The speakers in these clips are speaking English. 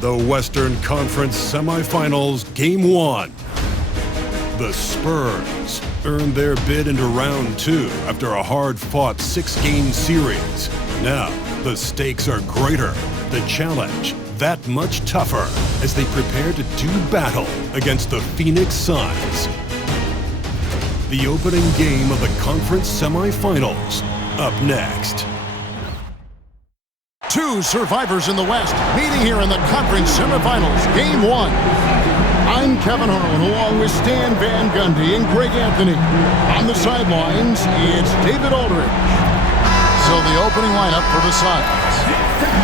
The Western Conference Semifinals, Game 1. The Spurs earned their bid into round 2 after a hard-fought 6-game series. Now, the stakes are greater, the challenge that much tougher as they prepare to do battle against the Phoenix Suns. The opening game of the conference semifinals, up next. Two survivors in the West meeting here in the conference semifinals, Game 1. I'm Kevin Harlan along with Stan Van Gundy and Greg Anthony. On the sidelines, it's David Aldridge. So the opening lineup for the Suns.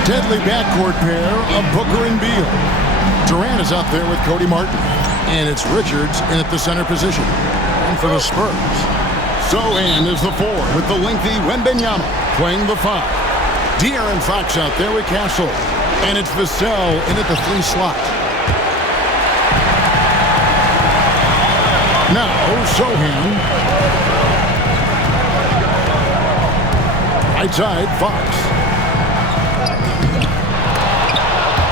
Deadly backcourt pair of Booker and Beal. Durant is out there with Cody Martin. And it's Richards in at the center position. And for the Spurs, Sohan is the 4 with the lengthy Wembanyama playing the 5. De'Aaron Fox out there with Castle. And it's Vassell in at the 3 slot. Now, Sohan. Right side, Fox.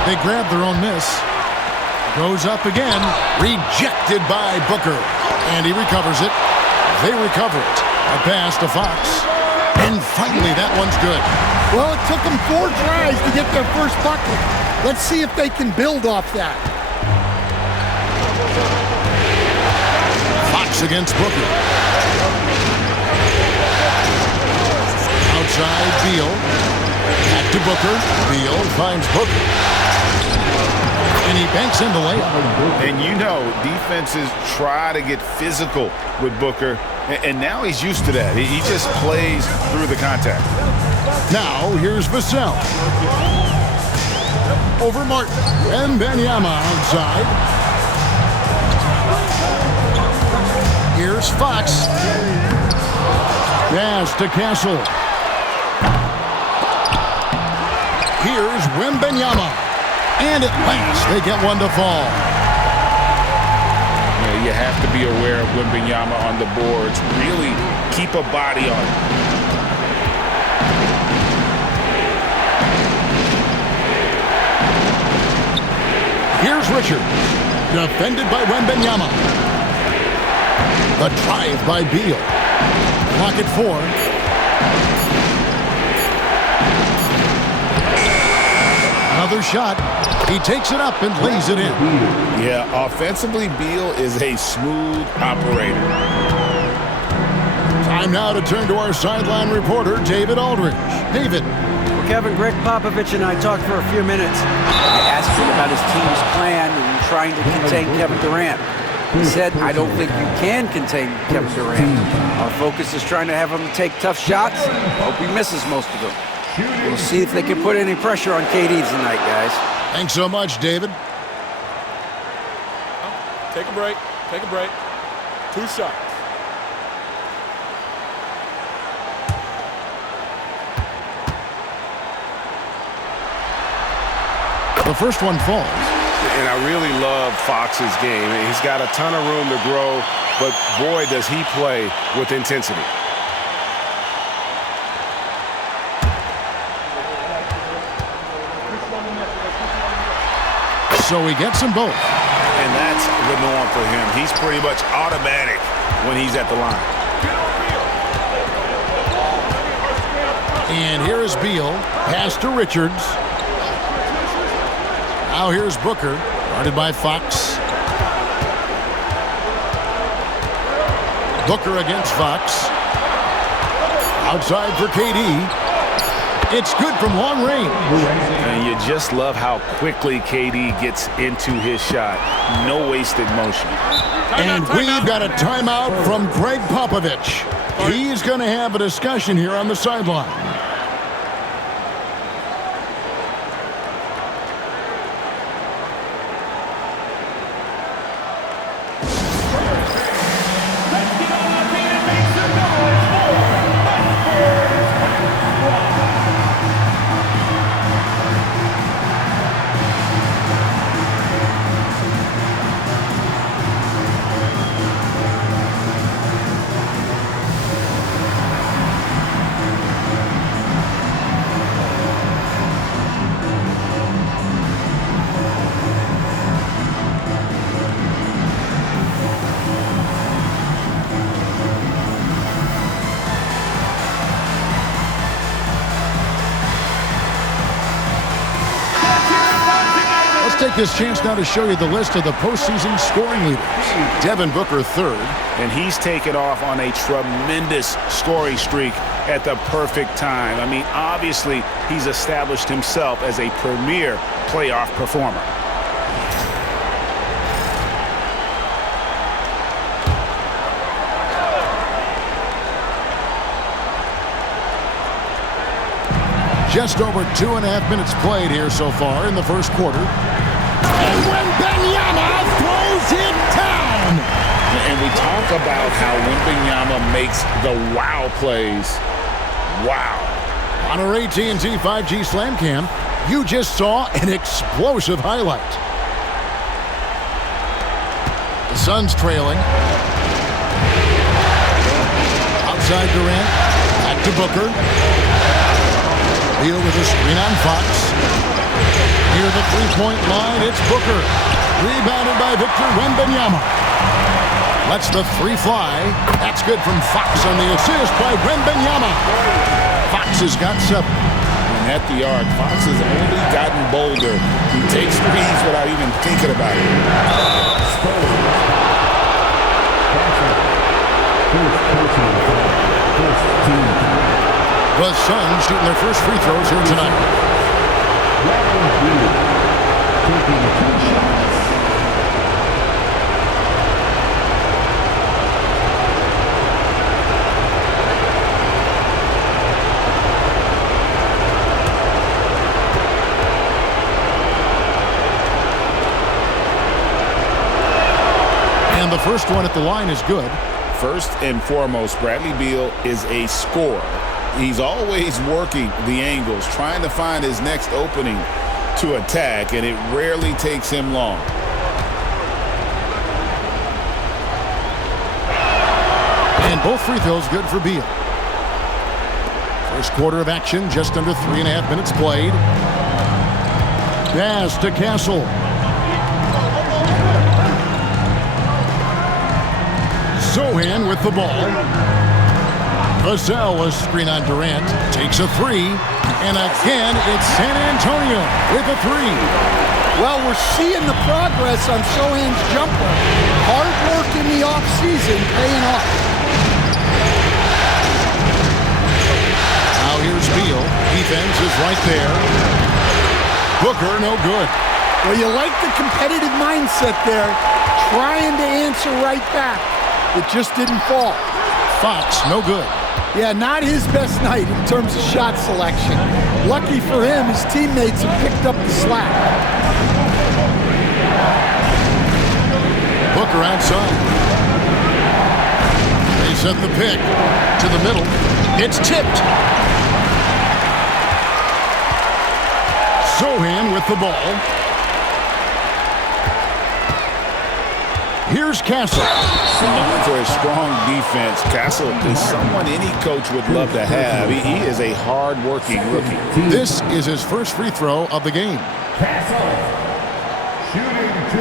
They grab their own miss. Goes up again. Rejected by Booker. And he recovers it. They recover it. A pass to Fox. And finally, that one's good. Well, it took them 4 tries to get their first bucket. Let's see if they can build off that. Fox against Booker. Outside, Beal. Back to Booker. Beal finds Booker. And he banks in the layup. And you know, defenses try to get physical with Booker. And now he's used to that. He just plays through the contact. Now, here's Vassell. Over Martin. And Wembanyama outside. Here's Fox. Pass to Castle. Here's Wembanyama. And at last, they get one to fall. You have to be aware of Wembanyama on the boards. Really keep a body on it. Here's Richard. Defended by Wembanyama. The drive by Beal. Clock at 4. Another shot. He takes it up and lays it in. Yeah, offensively, Beal is a smooth operator. Time now to turn to our sideline reporter, David Aldridge. David. Well, Kevin, Greg Popovich and I talked for a few minutes. I asked him about his team's plan in trying to contain Kevin Durant. He said, I don't think you can contain Kevin Durant. Our focus is trying to have him take tough shots. Hope he misses most of them. We'll see if they can put any pressure on KD tonight, guys. Thanks so much, David. Take a break. Take a break. 2 shots. The first one falls. And I really love Fox's game. He's got a ton of room to grow, but boy, does he play with intensity. So he gets them both. And that's the norm for him. He's pretty much automatic when he's at the line. And here is Beal. Pass to Richards. Now here's Booker. Guarded by Fox. Booker against Fox. Outside for KD. It's good from long range. And you just love how quickly KD gets into his shot. No wasted motion. And we've got a timeout from Greg Popovich. He's going to have a discussion here on the sideline. take this chance now to show you the list of the postseason scoring leaders. Devin Booker, third. And he's taken off on a tremendous scoring streak at the perfect time. I mean, obviously, he's established himself as a premier playoff performer. Just over 2.5 minutes played here so far in the first quarter. And Wembanyama throws it down. And we talk about how Wembanyama makes the wow plays. Wow. On our AT&T 5G Slam Cam, you just saw an explosive highlight. The Suns trailing. Outside Durant. Back to Booker. Beal with a screen on Fox. Near the three-point line, it's Booker. Rebounded by Victor Wembanyama. Lets the three fly. That's good from Fox on the assist by Wembanyama. Fox has got 7. And at the arc, Fox has only gotten bolder. He takes threes without even thinking about it. The Suns shooting their first free throws here tonight. And the first one at the line is good. First and foremost, Bradley Beal is a scorer. He's always working the angles, trying to find his next opening to attack, and it rarely takes him long. And both free throws good for Beal. First quarter of action, just under 3.5 minutes played. Pass to Castle. Sohan with the ball. Vassell was screen on Durant. Takes a three. And again, it's San Antonio with a three. Well, we're seeing the progress on Sohan's jumper. Hard work in the offseason paying off. Now here's Beal. Defense is right there. Booker, no good. Well, you like the competitive mindset there. Trying to answer right back. It just didn't fall. Fox, no good. Yeah, not his best night in terms of shot selection. Lucky for him, his teammates have picked up the slack. Booker outside. They set the pick to the middle. It's tipped. Sohan with the ball. Here's Castle. Known for his strong defense, Castle is someone any coach would love to have. He is a hard-working rookie. This is his first free throw of the game. Castle, shooting 2.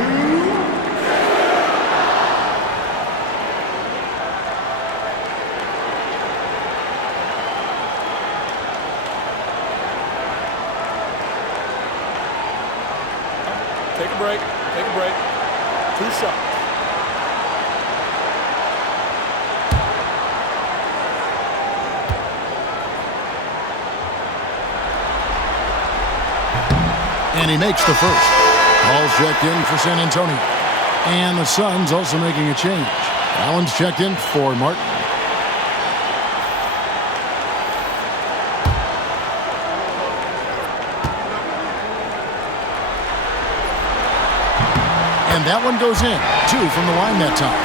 Take a break. Take a break. 2 shots. And he makes the first. Ball's checked in for San Antonio. And the Suns also making a change. Allen's checked in for Martin. And that one goes in. 2 from the line that time.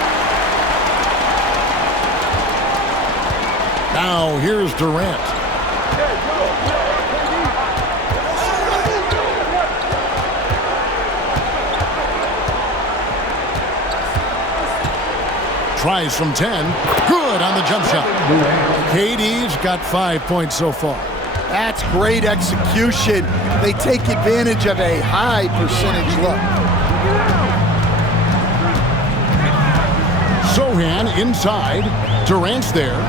Now here's Durant. Tries from 10. Good on the jump shot. KD's got 5 points so far. That's great execution. They take advantage of a high percentage look. Sohan inside. Durant's there.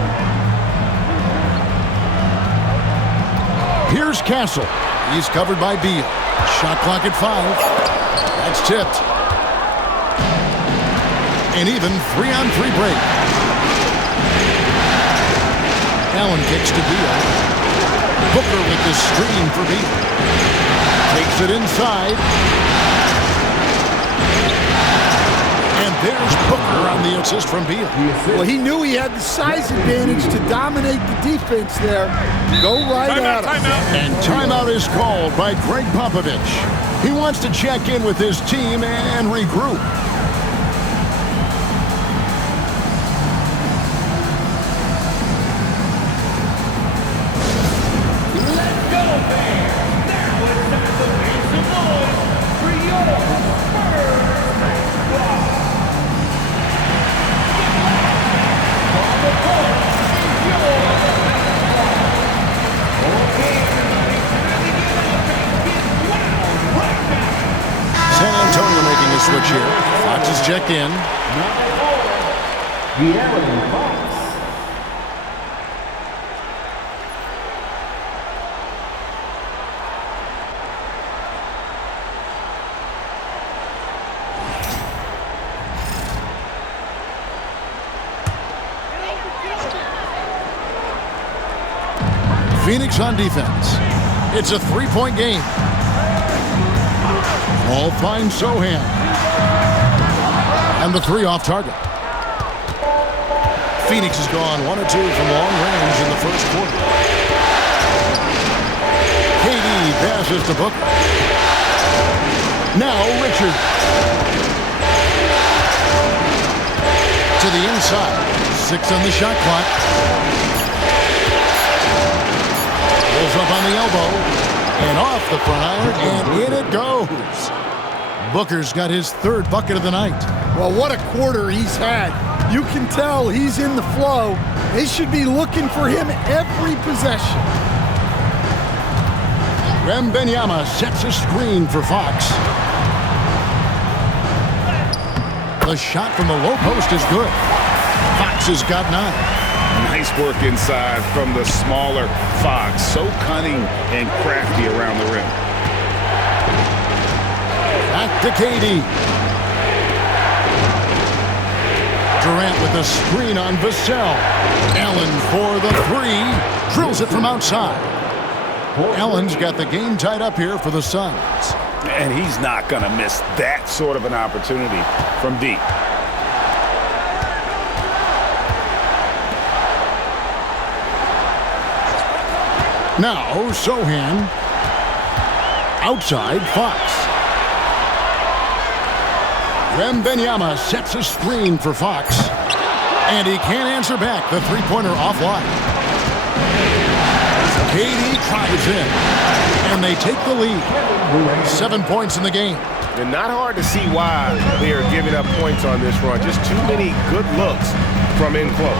Here's Castle. He's covered by Beal. Shot clock at 5. It's tipped. An even 3-on-3 break. Allen kicks to Beal. Booker with the screen for Beal. Takes it inside. And there's Booker on the assist from Beal. Well, he knew he had the size advantage to dominate the defense there. Go right at him. And timeout is called by Greg Popovich. He wants to check in with his team and regroup. San Antonio making a switch here. Fox is checked in. Phoenix on defense. It's a three-point game. Ball finds Sohan. And the three off target. Phoenix has gone 1 of 2 from long range in the first quarter. KD passes to Booker. Now Richard. To the inside. 6 on the shot clock. Pulls up on the elbow. And off the front iron, and in it goes. Booker's got his third bucket of the night. Well, what a quarter he's had. You can tell he's in the flow. They should be looking for him every possession. Wembanyama sets a screen for Fox. The shot from the low post is good. Fox has got 9. Nice work inside from the smaller Fox. So cunning and crafty around the rim. Back to KD. Durant with a screen on Vassell. Allen for the 3. Drills it from outside. Allen's got the game tied up here for the Suns. And he's not going to miss that sort of an opportunity from deep. Now, Sohan. Outside, Fox. Wembanyama sets a screen for Fox. And he can't answer back. The three-pointer offline. KD drives in. And they take the lead. 7 points in the game. And not hard to see why they are giving up points on this run. Just too many good looks from in close.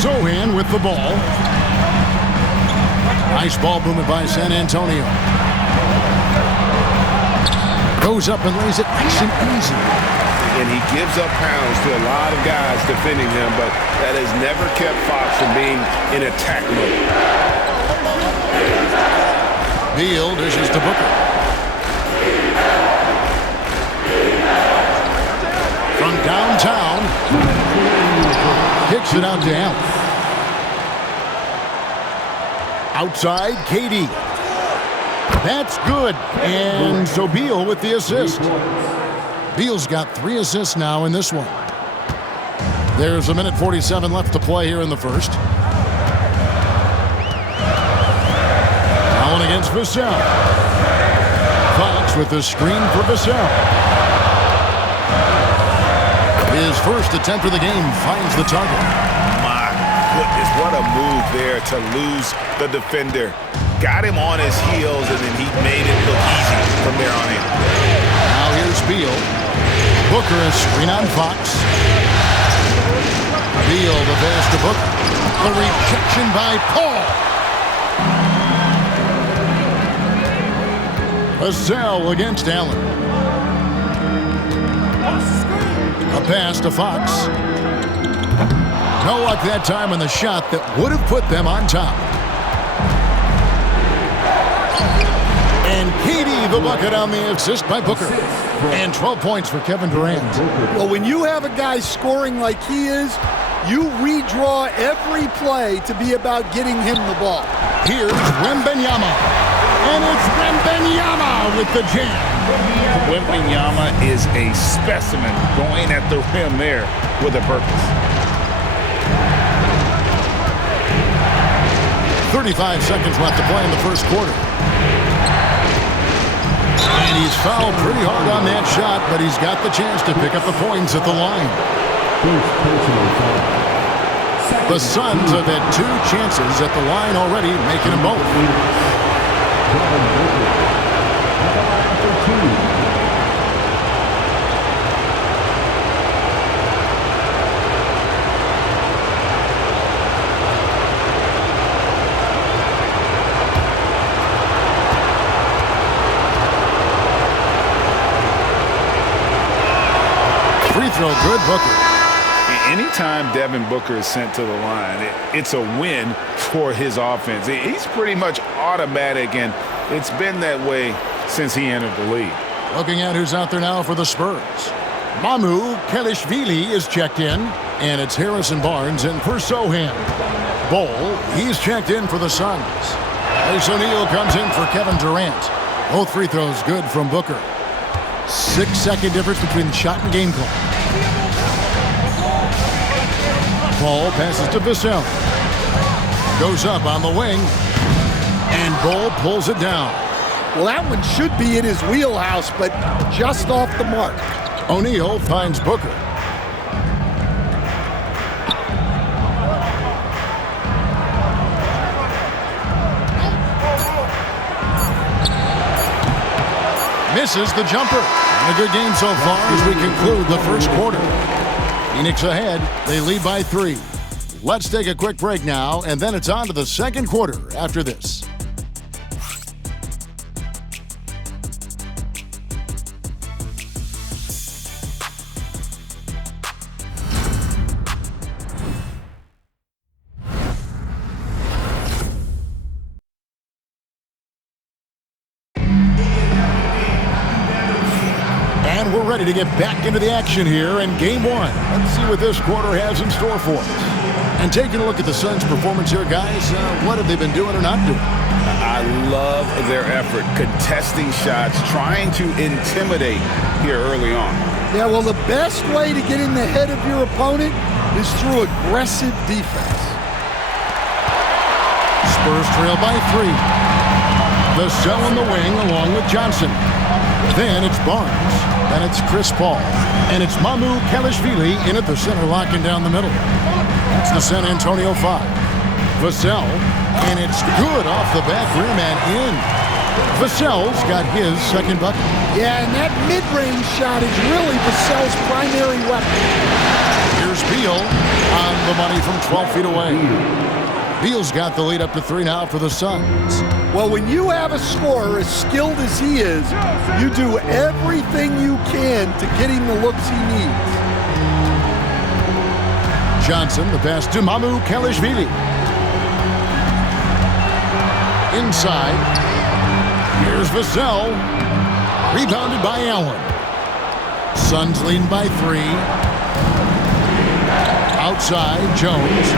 Sohan with the ball. Nice ball movement by San Antonio. Goes up and lays it nice and easy. And he gives up pounds to a lot of guys defending him, but that has never kept Fox from being in attack mode. Beal dishes to Booker. From downtown, kicks it out to Allen. Outside, KD. That's good. And so Beal with the assist. Beal's got 3 assists now in this one. There's 1:47 left to play here in the first. Allen against Vassell. Fox with the screen for Vassell. His first attempt of the game finds the target. My goodness, what a move there to lose the defender. Got him on his heels, and then he made it look easy from there on in. Now here's Beal. Booker a screen on Fox. Beal the pass to Booker. The rejection by Paul. Vassell against Allen. A pass to Fox. No luck that time on the shot that would have put them on top. And Katie, the bucket on the assist by Booker. And 12 points for Kevin Durant. Well, when you have a guy scoring like he is, you redraw every play to be about getting him the ball. Here's Wembanyama. And it's Wembanyama with the jam. Wembanyama is a specimen going at the rim there with a purpose. 35 seconds left to play in the first quarter. And he's fouled pretty hard on that shot, but he's got the chance to pick up the points at the line. The Suns have had 2 chances at the line already, making them both. Free throw good, Booker. Anytime Devin Booker is sent to the line, it's a win for his offense. He's pretty much automatic, and it's been that way since he entered the league. Looking at who's out there now for the Spurs. Mamu Kelishvili is checked in, and it's Harrison Barnes and Persohan. Bol, he's checked in for the Suns. Royce O'Neal comes in for Kevin Durant. Both free throws good from Booker. 6-second difference between the shot and game clock. Paul passes to Vassell. Goes up on the wing. And Bol pulls it down. Well, that one should be in his wheelhouse, but just off the mark. O'Neal finds Booker. Misses the jumper. And a good game so far as we conclude the first quarter. Phoenix ahead. They lead by 3. Let's take a quick break now, and then it's on to the second quarter after this. And we're ready to get back into the action here in Game 1. Let's see what this quarter has in store for us. And taking a look at the Suns' performance here, guys, what have they been doing or not doing? I love their effort, contesting shots, trying to intimidate here early on. Yeah, well, the best way to get in the head of your opponent is through aggressive defense. Spurs trail by 3. Vassell on the wing along with Johnson. Then it's Barnes. Then it's Chris Paul. And it's Mamu Kelishvili in at the center, locking down the middle. That's the San Antonio 5. Vassell. And it's good off the back rim and in. Vassell's got his second bucket. Yeah, and that mid-range shot is really Vassell's primary weapon. Here's Beal on the money from 12 feet away. Beal's got the lead up to 3 now for the Suns. Well, when you have a scorer as skilled as he is, you do everything you can to get him the looks he needs. Johnson, the pass to Mamu Kelishvili. Inside. Here's Vassell. Rebounded by Allen. Suns leading by 3. Outside, Jones.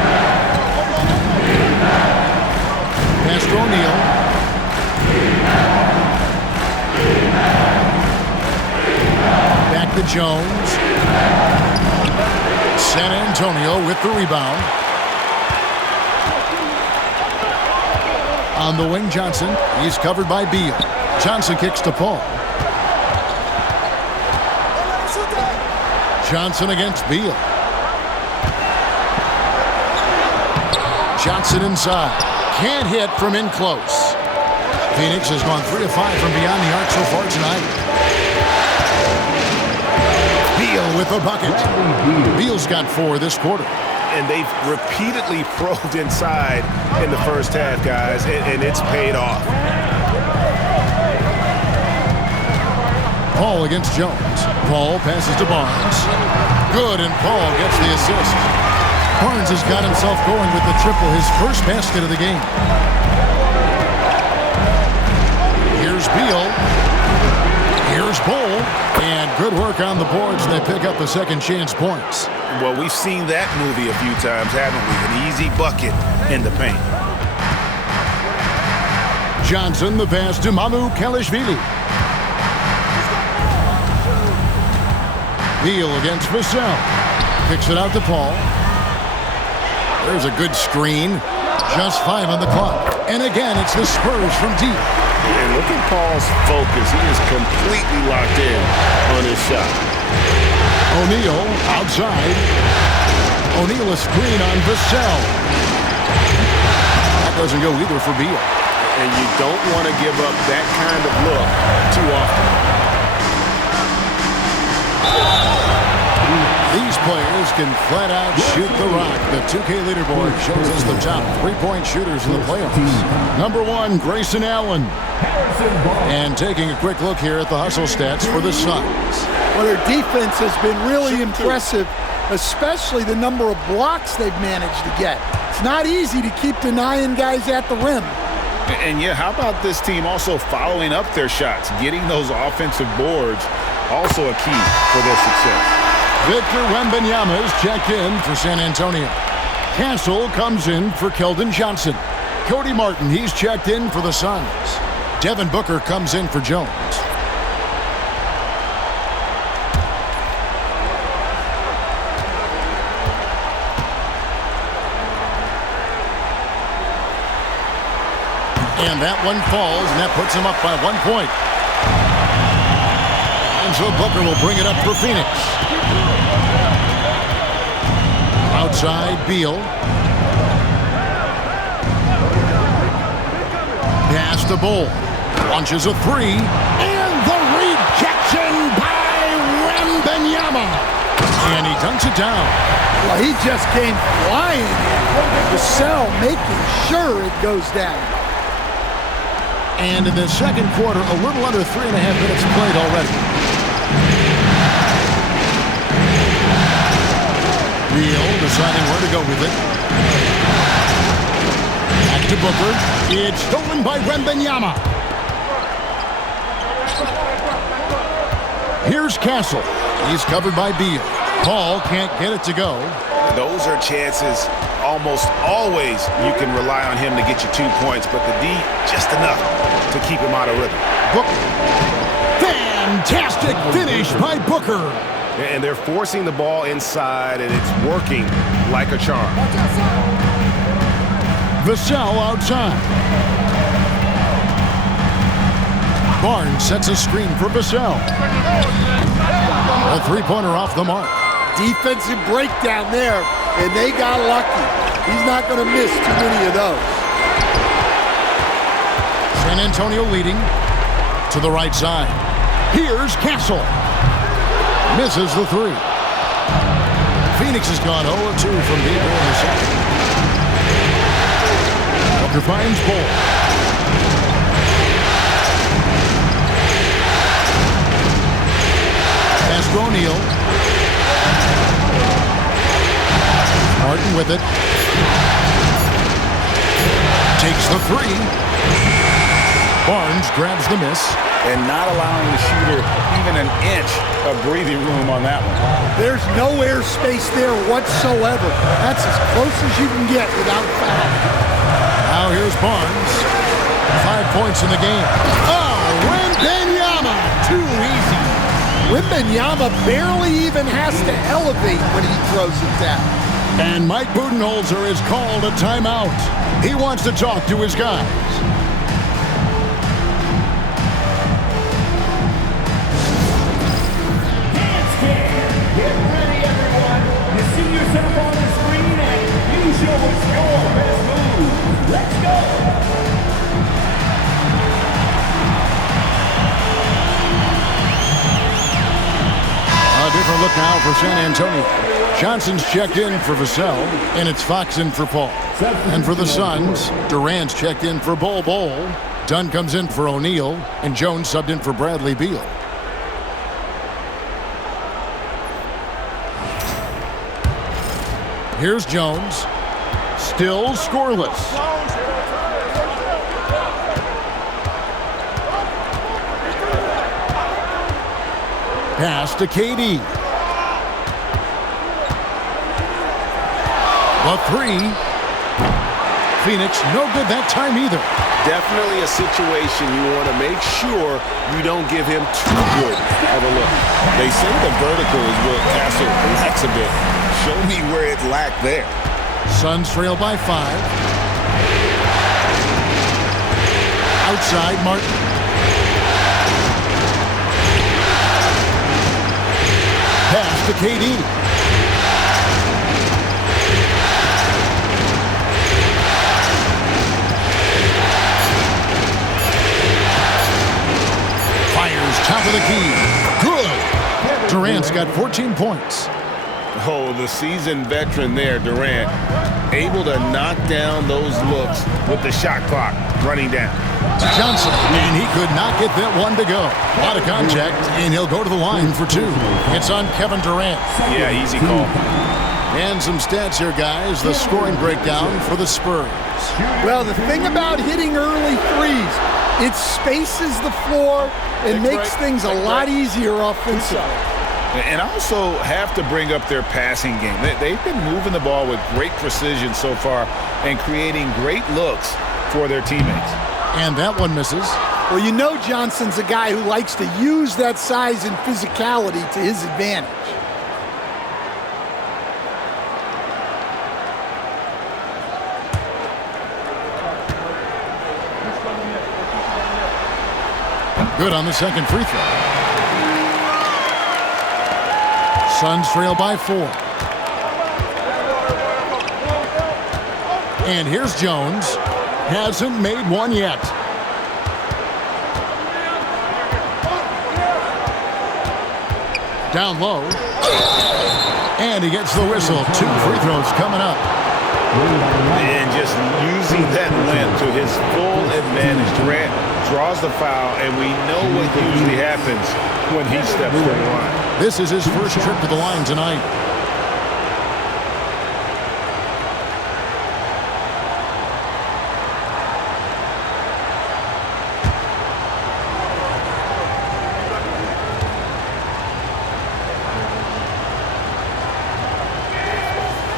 Pass to O'Neal. Back to Jones. San Antonio with the rebound. On the wing, Johnson. He's covered by Beal. Johnson kicks to Paul. Johnson against Beal. Johnson inside. Can't hit from in close. Phoenix has gone 3 of 5 from beyond the arc so far tonight. Beal with a bucket. Beal's got 4 this quarter. And they've repeatedly probed inside in the first half, guys, and it's paid off. Paul against Jones. Paul passes to Barnes. Good, and Paul gets the assist. Barnes has got himself going with the triple, his first basket of the game. Here's Here's Beal. Here's Bull. And good work on the boards. They pick up the second chance points. Well, we've seen that movie a few times, haven't we? An easy bucket in the paint. Johnson, the pass to Mamu Kalishvili. Beal against Vassell. Kicks it out to Paul. There's a good screen. Just 5 on the clock. And again, it's the Spurs from deep. And look at Paul's focus. He is completely locked in on his shot. O'Neal outside. O'Neal a screen on Vassell. That doesn't go either for Beal. And you don't want to give up that kind of look too often. These players can flat out shoot the rock. The 2K leaderboard shows us the top three-point shooters in the playoffs. Number 1, Grayson Allen. And taking a quick look here at the hustle stats for the Suns. Well, their defense has been really impressive, especially the number of blocks they've managed to get. It's not easy to keep denying guys at the rim. And yeah, how about this team also following up their shots, getting those offensive boards, also a key for their success. Victor Wembanyama is checked in for San Antonio. Castle comes in for Keldon Johnson. Cody Martin, he's checked in for the Suns. Devin Booker comes in for Jones. And that one falls, and that puts him up by 1 point. And so Booker will bring it up for Phoenix. Outside, Beal. Pass to Bull. Launches a 3. And the rejection by Wembanyama. And he dunks it down. Well, he just came flying in. Vassell making sure it goes down. And in the second quarter, a little under 3.5 minutes played already. Beal deciding where to go with it. Back to Booker. It's stolen by Wembanyama. Here's Castle. He's covered by Beal. Paul can't get it to go. Those are chances almost always you can rely on him to get you 2 points, but the D, just enough to keep him out of rhythm. Booker. Fantastic finish by Booker. And they're forcing the ball inside, and it's working like a charm. Vassell outside. Barnes sets a screen for Vassell. A three-pointer off the mark. Defensive breakdown there, and they got lucky. He's not going to miss too many of those. San Antonio leading to the right side. Here's Castle. Misses the 3. Phoenix has gone 0-2 from deep in the second. Booker finds Bull. Pass to O'Neal. Martin with it. Takes the 3. Barnes grabs the miss. And not allowing the shooter even an inch of breathing room on that one. There's no air space there whatsoever. That's as close as you can get without a foul. Now here's Barnes. 5 points in the game. Oh, Wembanyama! Too easy. Wembanyama barely even has to elevate when he throws it down. And Mike Budenholzer is called a timeout. He wants to talk to his guys. Get ready, everyone. You see yourself on the screen and you show us your best move. Let's go. A different look now for San Antonio. Johnson's checked in for Vassell, and it's Fox in for Paul. And for the Suns, Durant's checked in for Bol. Dunn comes in for O'Neal, and Jones subbed in for Bradley Beal. Here's Jones. Still scoreless. Pass to KD. The three. Phoenix, no good that time either. Definitely a situation you want to make sure you don't give him too good of a look. They say the vertical is where Castle lacks a bit. Show me where it lacked there. Suns trail by 5. Outside, Martin. Pass to KD. Fires top of the key. Good. Durant's got 14 points. Oh, the seasoned veteran there, Durant, able to knock down those looks with the shot clock running down. Johnson, and he could not get that one to go. A lot of contact, and he'll go to the line for 2. It's on Kevin Durant. Yeah, easy call. And some stats here, guys. The scoring breakdown for the Spurs. Well, the thing about hitting early threes, it spaces the floor and makes things a lot easier offensively. And also have to bring up their passing game. They've been moving the ball with great precision so far and creating great looks for their teammates. And that one misses. Well, you know Johnson's a guy who likes to use that size and physicality to his advantage. Good on the second free throw. Suns trail by 4. And here's Jones. Hasn't made one yet. Down low. And he gets the whistle. 2 free throws coming up. And just using that length to his full advantage. Durant draws the foul, and we know what usually happens when he steps to the line. This is his first trip to the line tonight.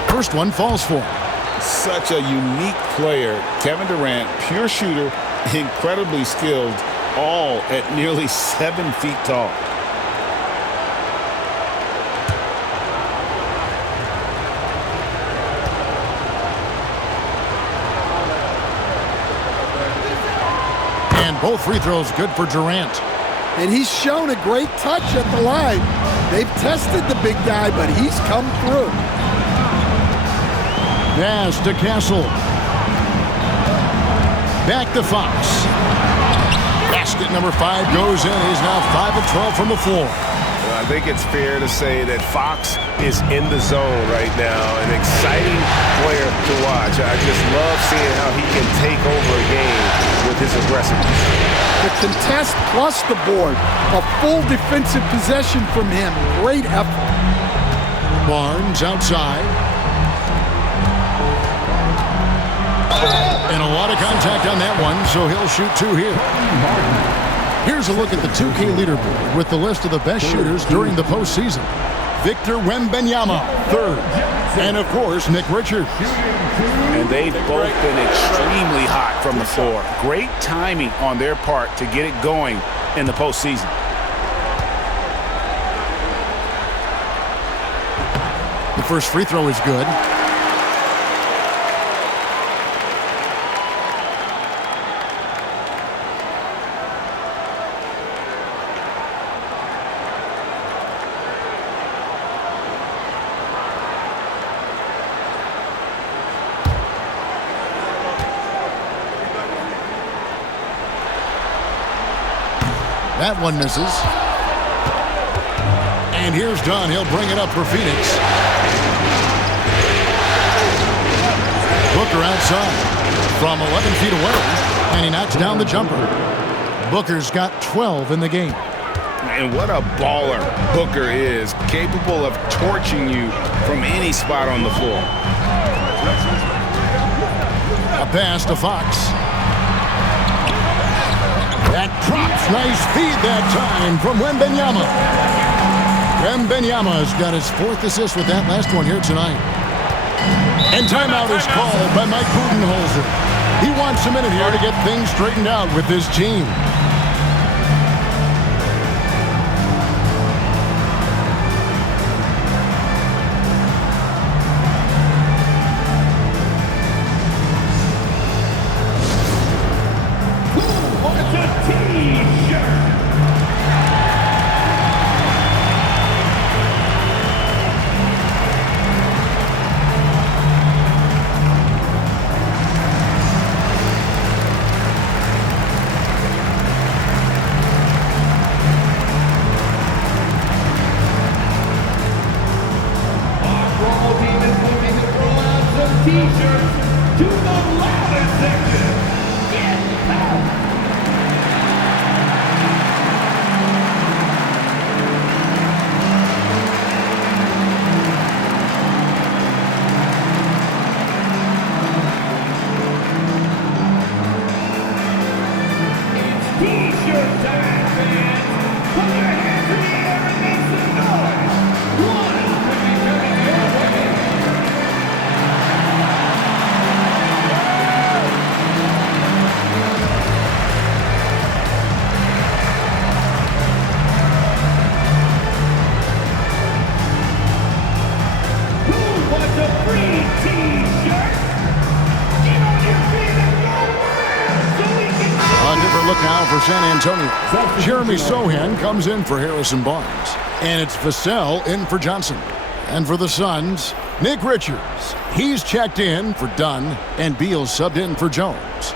First one falls for him. Such a unique player. Kevin Durant, pure shooter, incredibly skilled, all at nearly 7 feet tall. And both free throws good for Durant. And he's shown a great touch at the line. They've tested the big guy, but he's come through. Pass to Castle. Back to Fox. Basket number 5 goes in. He's now 5 of 12 from the floor. Well, I think it's fair to say that Fox is in the zone right now. An exciting player to watch. I just love seeing how he can take over a game with his aggressiveness. The contest plus the board. A full defensive possession from him. Great effort. Barnes outside. And a lot of contact on that one, so he'll shoot 2 here. Here's a look at the 2K leaderboard with the list of the best shooters during the postseason. Victor Wembanyama, 3rd. And, of course, Nick Richards. And they've both been extremely hot from the floor. Great timing on their part to get it going in the postseason. The first free throw is good. That one misses. And here's Dunn. He'll bring it up for Phoenix. Booker outside from 11 feet away, and he knocks down the jumper. Booker's got 12 in the game. And what a baller Booker is, capable of torching you from any spot on the floor. A pass to Fox. That drops. Nice feed that time from Wembanyama. Wembanyama's got his 4th assist with that last one here tonight. And timeout is called by Mike Budenholzer. He wants a minute here to get things straightened out with his team. T-shirts to the louder section. Get out. It's T-shirt time, fans. Put your hands in the air and make some noise. One could be coming your way. A different look now for San Antonio. Jeremy Sohan comes in for Harrison Barnes. And it's Vassell in for Johnson. And for the Suns, Nick Richards. He's checked in for Dunn, and Beal subbed in for Jones.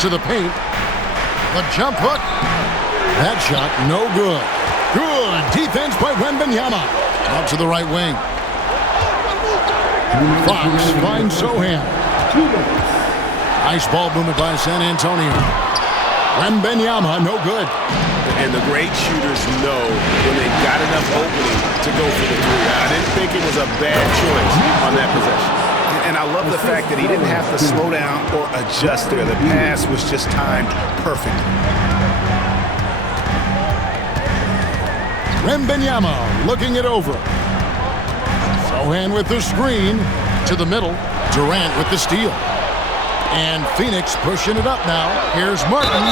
To the paint. The jump hook. That shot no good. Good defense by Wembanyama. Out to the right wing. Fox finds Sohan. Nice ball movement by San Antonio. Wembanyama no good. And the great shooters know when they've got enough opening to go for the three. I didn't think it was a bad choice on that possession. And I love the fact that he didn't have to slow down or adjust there. The pass was just timed perfectly. Wembanyama looking it over. Sohan with the screen to the middle. Durant with the steal. And Phoenix pushing it up now. Here's Martin.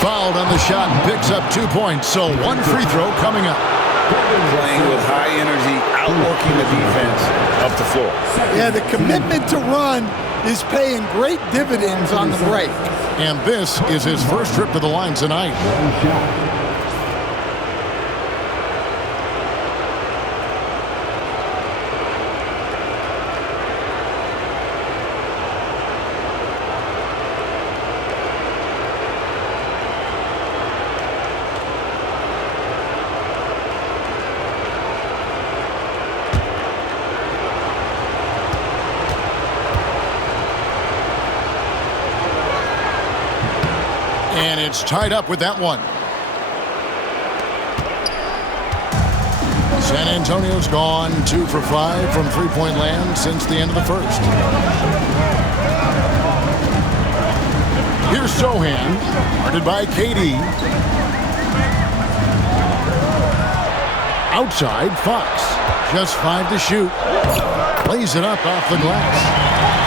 Fouled on the shot and picks up 2 points. So one free throw coming up. Playing with high energy, outworking the defense up the floor. Yeah, the commitment to run is paying great dividends on the break. And this is his first trip to the line tonight. And it's tied up with that one. San Antonio's gone 2 for 5 from three-point land since the end of the first. Here's Sohan, guarded by KD. Outside, Fox. Just 5 to shoot. Plays it up off the glass.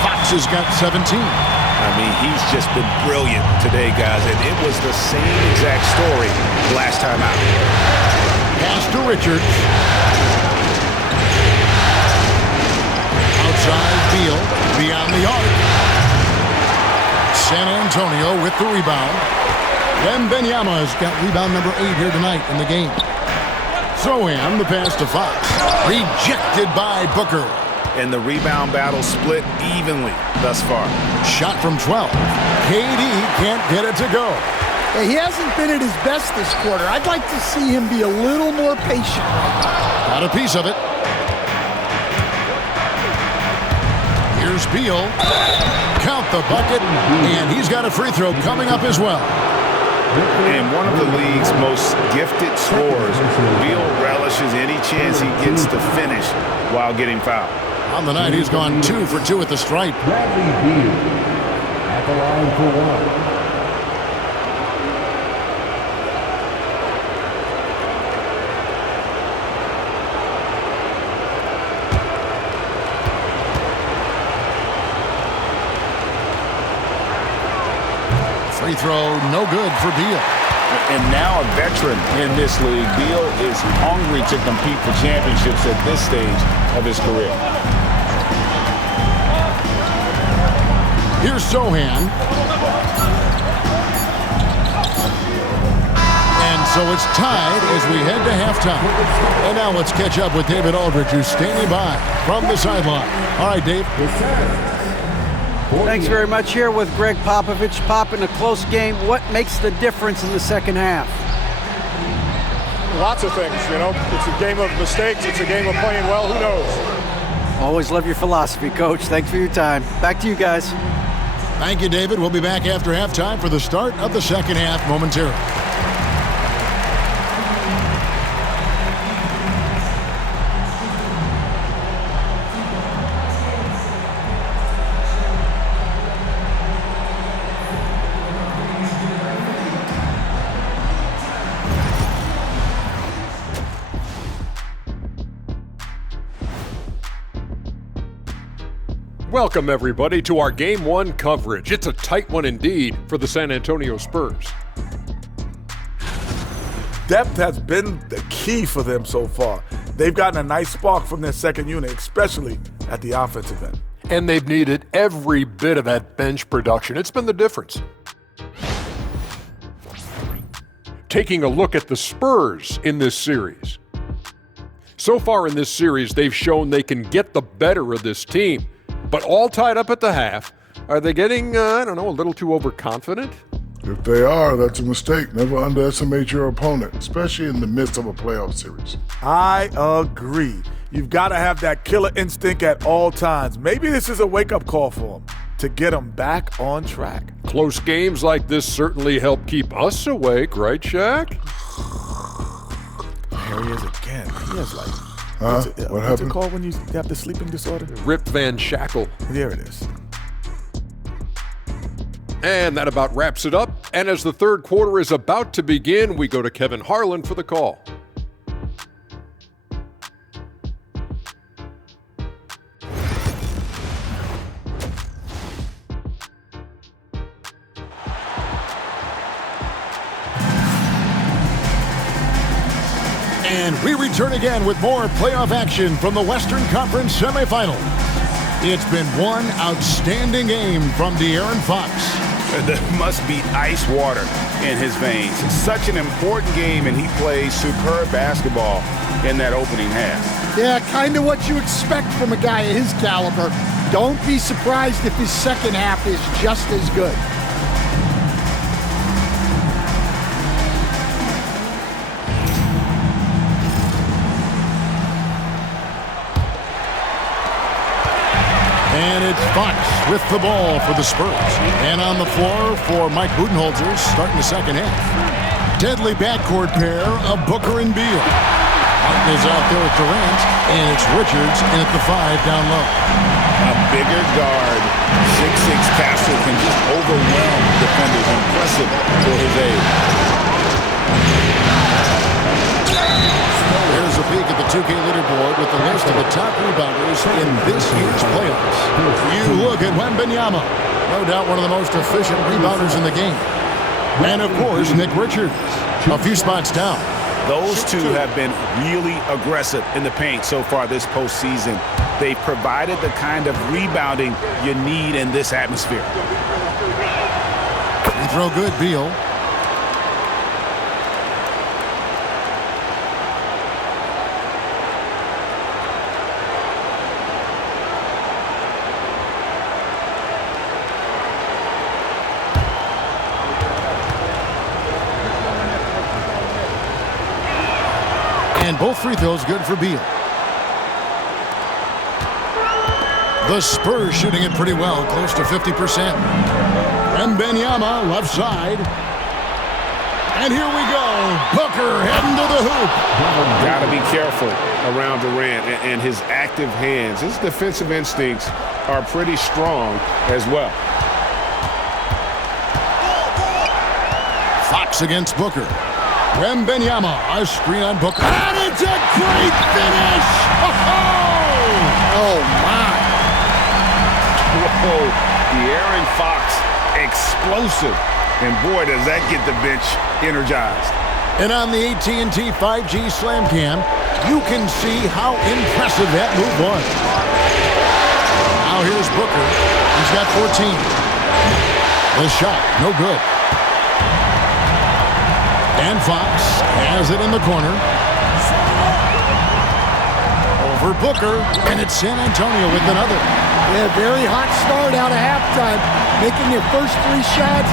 Fox has got 17. I mean, he's just been brilliant today, guys, and it was the same exact story last time out. Pass to Richards. Outside, Beal, beyond the arc. San Antonio with the rebound. Wembanyama's got rebound number 8 here tonight in the game. Sohan, the pass to Fox. Rejected by Booker. And the rebound battle split evenly thus far. Shot from 12. KD can't get it to go. Yeah, he hasn't been at his best this quarter. I'd like to see him be a little more patient. Got a piece of it. Here's Beal. Count the bucket. And he's got a free throw coming up as well. And one of the league's most gifted scorers, Beal relishes any chance he gets to finish while getting fouled. On the night, he's gone 2 for 2 at the stripe. Bradley Beal at the line for one. Free throw, no good for Beal. And now a veteran in this league, Beal is hungry to compete for championships at this stage of his career. Here's Sohan. And so it's tied as we head to halftime. And now let's catch up with David Aldridge, who's standing by from the sideline. All right, Dave. Thanks very much. Here with Greg Popovich. Pop, in a close game, what makes the difference in the second half? Lots of things, you know. It's a game of mistakes. It's a game of playing well. Who knows? Always love your philosophy, Coach. Thanks for your time. Back to you guys. Thank you, David. We'll be back after halftime for the start of the second half momentarily. Welcome, everybody, to our Game 1 coverage. It's a tight one indeed for the San Antonio Spurs. Depth has been the key for them so far. They've gotten a nice spark from their second unit, especially at the offensive end. And they've needed every bit of that bench production. It's been the difference. Taking a look at the Spurs in this series. So far in this series, they've shown they can get the better of this team. But all tied up at the half. Are they getting, a little too overconfident? If they are, that's a mistake. Never underestimate your opponent, especially in the midst of a playoff series. I agree. You've got to have that killer instinct at all times. Maybe this is a wake-up call for them to get them back on track. Close games like this certainly help keep us awake, right, Shaq? There he is again. He has what what's happened? it called when you have the sleeping disorder? Rip Van Shackle. There it is. And that about wraps it up. And as the third quarter is about to begin, we go to Kevin Harlan for the call. And we return again with more playoff action from the Western Conference semifinals. It's been one outstanding game from De'Aaron Fox. There must be ice water in his veins. Such an important game, and he plays superb basketball in that opening half. Yeah, kind of what you expect from a guy of his caliber. Don't be surprised if his second half is just as good. And it's Fox with the ball for the Spurs. And on the floor for Mike Budenholzer starting the second half. Deadly backcourt pair of Booker and Beal. Martin is out there with Durant, and it's Richards in at the 5 down low. A bigger guard, 6'6" Castle can just overwhelm defenders. Impressive for his age. Here's a peek at the 2K leaderboard with the list of the top rebounders in this year's playoffs. You look at Wembanyama, no doubt one of the most efficient rebounders in the game. And, of course, Nick Richards, a few spots down. Those two have been really aggressive in the paint so far this postseason. They've provided the kind of rebounding you need in this atmosphere. Free throw good, Beal. And both free throws good for Beal. The Spurs shooting it pretty well, close to 50%. Wembanyama left side. And here we go. Booker heading to the hoop. Got to be careful around Durant and his active hands. His defensive instincts are pretty strong as well. Fox against Booker. Wembanyama, a screen on Booker. And it's a great finish! Oh, my. Whoa, De'Aaron Fox, explosive. And boy, does that get the bench energized. And on the AT&T 5G Slam Cam, you can see how impressive that move was. Now here's Booker. He's got 14. The shot, no good. And Fox has it in the corner. Over Booker, and it's San Antonio with another. Yeah, very hot start out of halftime, making their first 3 shots,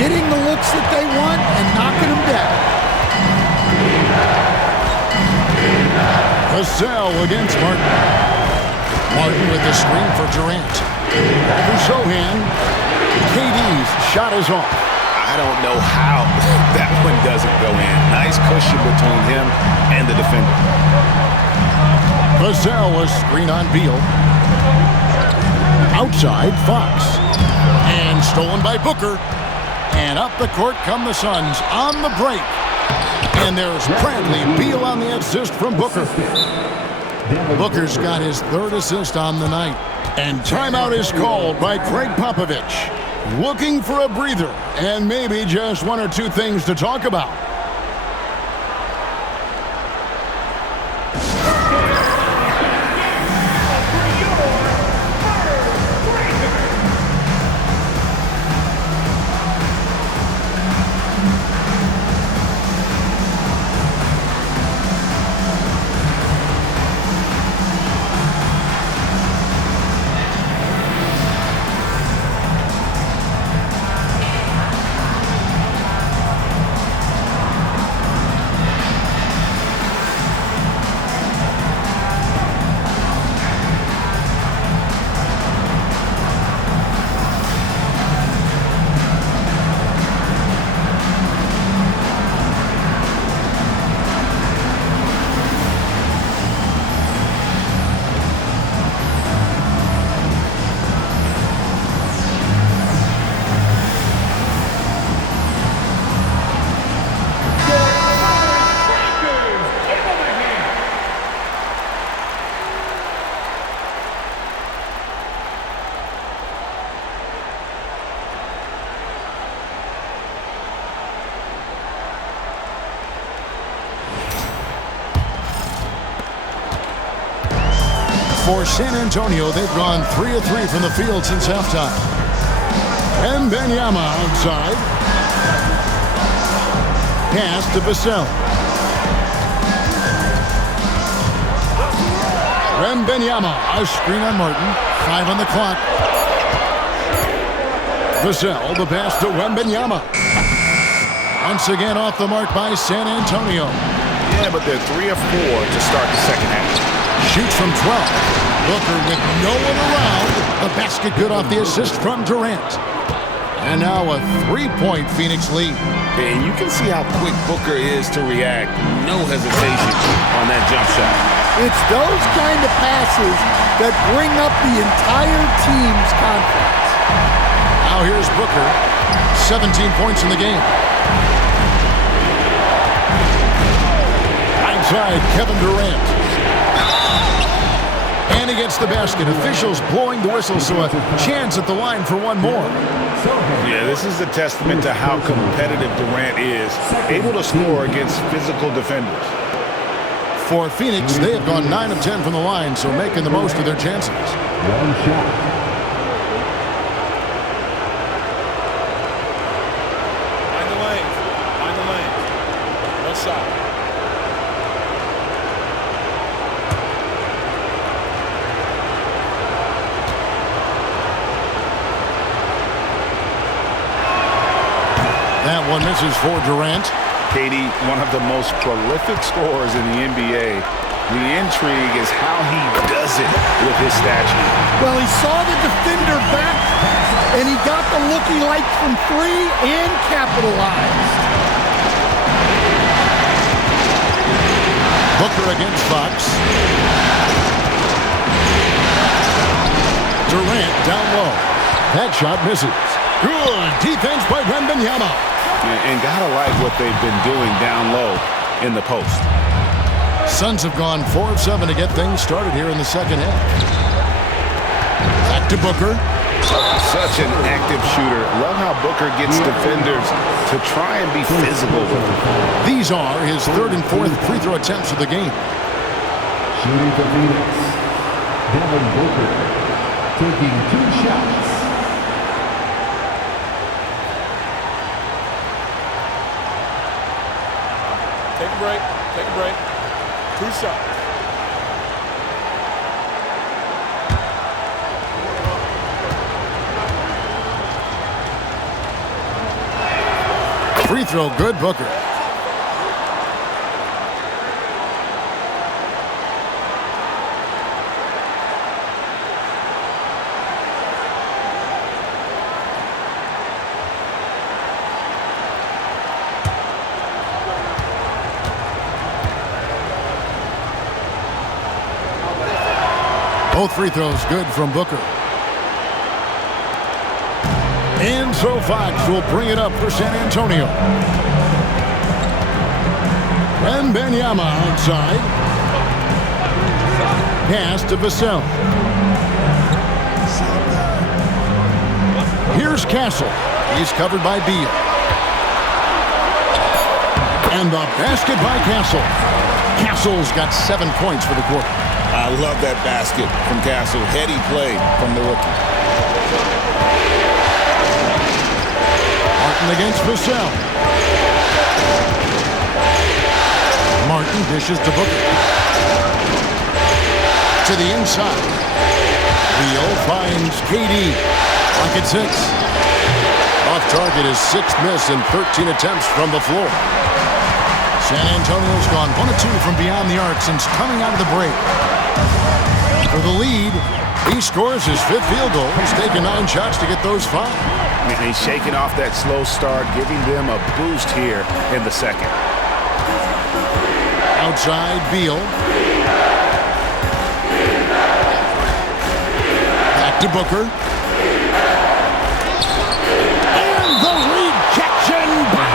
getting the looks that they want, and knocking them down. Vassell against Martin. Martin with the screen for Durant. Over Sohan. KD's shot is off. I don't know how that one doesn't go in. Nice cushion between him and the defender. Vassell was screen on Beal. Outside, Fox. And stolen by Booker. And up the court come the Suns on the break. And there's Bradley Beal on the assist from Booker. Booker's got his 3rd assist on the night. And timeout is called by Greg Popovich. Looking for a breather and maybe just 1 or 2 things to talk about. For San Antonio, they've gone 3 of 3 from the field since halftime. Wembanyama outside. Pass to Vassell. Wembanyama, a screen on Martin. 5 on the clock. Vassell, the pass to Wembanyama. Once again off the mark by San Antonio. Yeah, but they're 3 of 4 to start the second half. Shoots from 12. Booker with no one around. The basket good off the assist from Durant. And now a 3-point Phoenix lead. And you can see how quick Booker is to react. No hesitation on that jump shot. It's those kind of passes that bring up the entire team's confidence. Now here's Booker. 17 points in the game. Outside, Kevin Durant. And he gets the basket. Officials blowing the whistle, so a chance at the line for one more. Yeah, this is a testament to how competitive Durant is, able to score against physical defenders. For Phoenix, they have gone 9 of 10 from the line, so making the most of their chances. One shot. Find the lane. Find the lane. No shot. That one misses for Durant. KD, one of the most prolific scorers in the NBA. The intrigue is how he does it with his stature. Well, he saw the defender back, and he got the look he liked from 3 and capitalized. Booker against Fox. Durant down low. That shot misses. Good defense by Wembanyama. And gotta like what they've been doing down low in the post. Suns have gone 4 of 7 to get things started here in the second half. Back to Booker. Such an active shooter. Love how Booker gets defenders to try and be physical with him. These are his 3rd and 4th free throw attempts of the game. Shooting for Phoenix, Devin Booker taking 2 shots. Take a break. Take a break. 2 shots. Free throw good, Booker. Both free throws good from Booker. And so Fox will bring it up for San Antonio. Wembanyama outside. Pass to Vassell. Here's Castle. He's covered by Beal. And the basket by Castle. Castle's got 7 points for the quarter. I love that basket from Castle. Heady play from the rookie. Martin against Vassell. Martin dishes to Booker. To the inside. Beal finds KD. Clock at 6. Off target is 6th miss in 13 attempts from the floor. San Antonio's gone 1 of 2 from beyond the arc since coming out of the break. For the lead, he scores his 5th field goal. He's taken 9 shots to get those 5. And he's shaking off that slow start, giving them a boost here in the second. Outside, Beal. Back to Booker. And the rejection by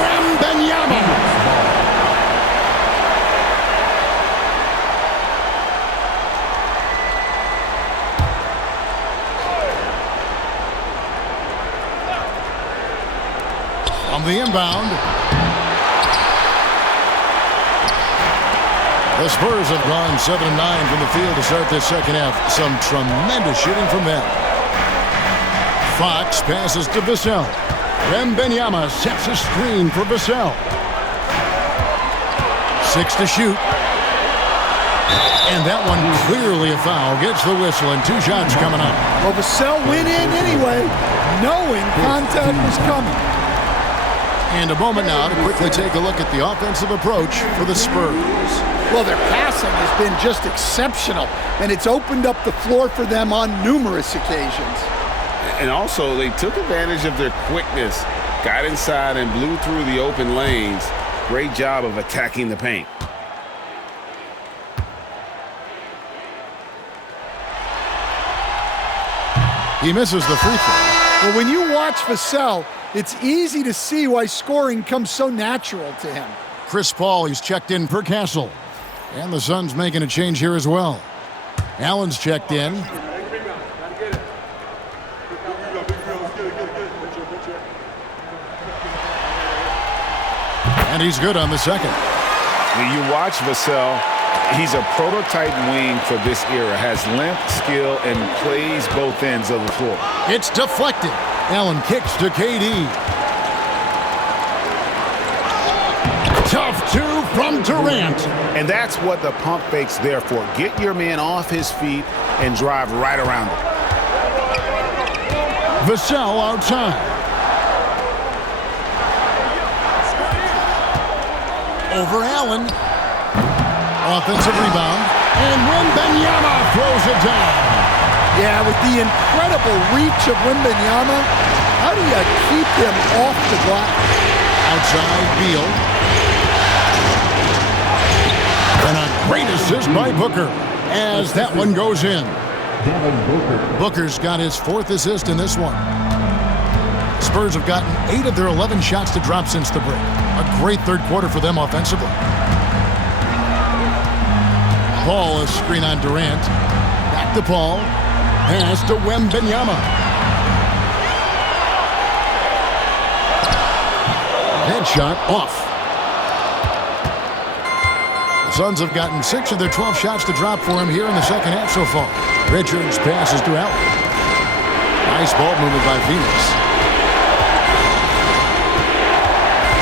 Wembanyama. On the inbound. The Spurs have gone 7 of 9 from the field to start this second half. Some tremendous shooting from them. Fox passes to Vassell. Wembanyama sets a screen for Vassell. 6 to shoot. And that one clearly a foul. Gets the whistle and 2 shots coming up. Well, Vassell went in anyway, knowing contact was coming. And a moment now to quickly take a look at the offensive approach for the Spurs. Well, their passing has been just exceptional, and it's opened up the floor for them on numerous occasions. And also, they took advantage of their quickness, got inside and blew through the open lanes. Great job of attacking the paint. He misses the free throw. Well, when you watch Vassell, it's easy to see why scoring comes so natural to him. Chris Paul, he's checked in for Castle. And the Suns making a change here as well. Allen's checked in. And he's good on the second. When you watch Vassell, he's a prototype wing for this era. Has length, skill, and plays both ends of the floor. It's deflected. Allen kicks to KD. Tough 2 from Durant. And that's what the pump fake's there for. Get your man off his feet and drive right around him. Vassell outside. Over Allen. Offensive rebound. And Wembanyama throws it down. Yeah, with the incredible reach of Wembanyama, how do you keep him off the glass? Outside, Beal. And a great assist by Booker as that one goes in. Booker's got his 4th assist in this one. Spurs have gotten 8 of their 11 shots to drop since the break. A great third quarter for them offensively. Paul, a screen on Durant. Back to Paul. Pass to Wembanyama. Headshot off. The Suns have gotten 6 of their 12 shots to drop for him here in the second half so far. Richards passes to Allen. Nice ball movement by Phoenix.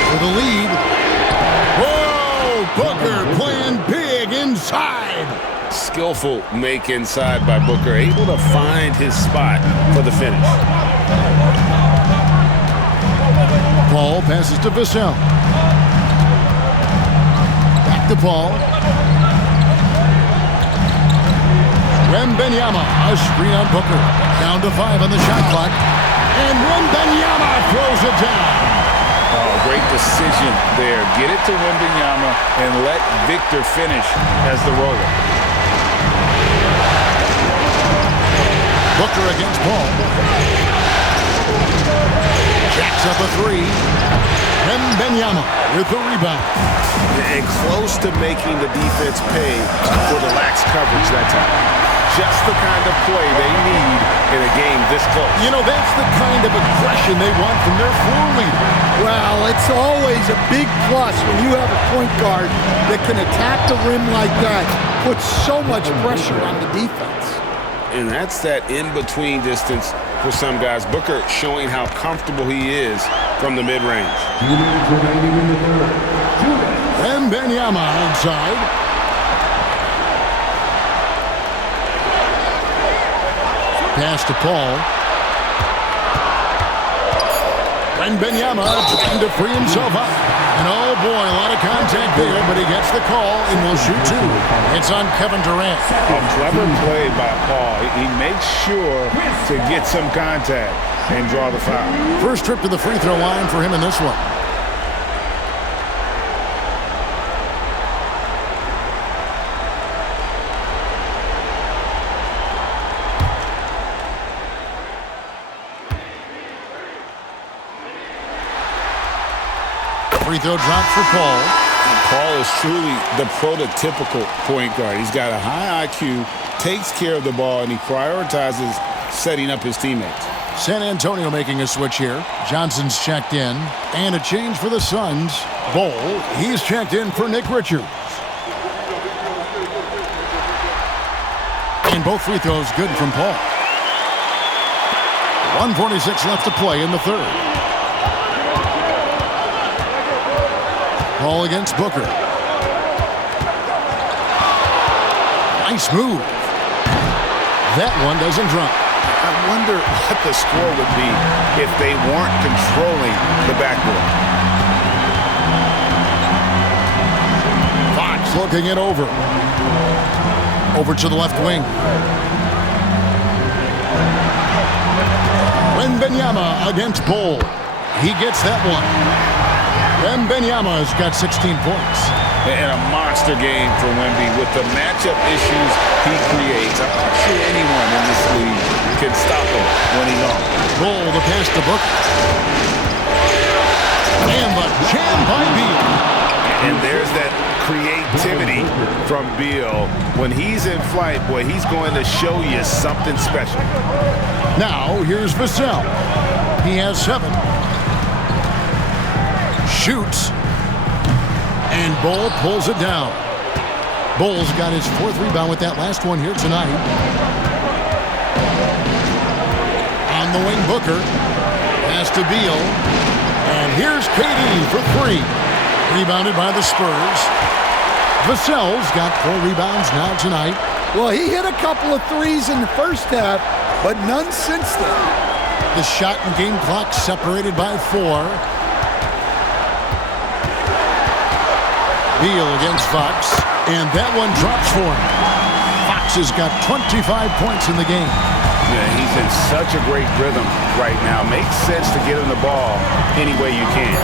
For the lead. Whoa! Booker playing big inside. Skillful make inside by Booker. Able to find his spot for the finish. Paul passes to Vassell. Back to Paul. Wembanyama, a screen on Booker. Down to 5 on the shot clock. And Wembanyama throws it down. Oh, great decision there. Get it to Wembanyama and let Victor finish as the roller. Booker against Paul. Jacks up a 3. Wembanyama with the rebound. And close to making the defense pay for the lax coverage that time. Just the kind of play they need in a game this close. You know, that's the kind of aggression they want from their floor leader. Well, it's always a big plus when you have a point guard that can attack the rim like that. Puts so much pressure on the defense. And that's that in-between distance for some guys. Booker showing how comfortable he is from the mid-range. Wembanyama outside. Pass to Paul. Wembanyama trying to free himself up. And oh boy, a lot of contact there, but he gets the call and will shoot 2. It's on Kevin Durant. A clever play by Paul. He makes sure to get some contact and draw the foul. First trip to the free throw line for him in this one. Free throw drops for Paul. Paul is truly the prototypical point guard. He's got a high IQ, takes care of the ball, and he prioritizes setting up his teammates. San Antonio making a switch here. Johnson's checked in. And a change for the Suns. Bol, he's checked in for Nick Richards. And both free throws good from Paul. 1:46 left to play in the third. Paul against Booker. Nice move. That one doesn't drop. I wonder what the score would be if they weren't controlling the backboard. Fox looking it over. Over to the left wing. Wembanyama against Bol. He gets that one. Wembanyama's got 16 points. And a monster game for Wemby with the matchup issues he creates. I'm not sure anyone in this league can stop him when he's on. Bol the pass to Booker. And the jam by Beal. And there's that creativity from Beal. When he's in flight, boy, he's going to show you something special. Now, here's Vassell. He has 7. Shoots. And Bol pulls it down. Bol's got his 4th rebound with that last one here tonight. On the wing, Booker. Pass to Beal. And here's KD for 3. Rebounded by the Spurs. Vassell's got 4 rebounds now tonight. Well, he hit a couple of threes in the first half, but none since then. The shot and game clock separated by 4. Beal against Fox, and that one drops for him. Fox has got 25 points in the game. Yeah, he's in such a great rhythm right now. Makes sense to get him the ball any way you can.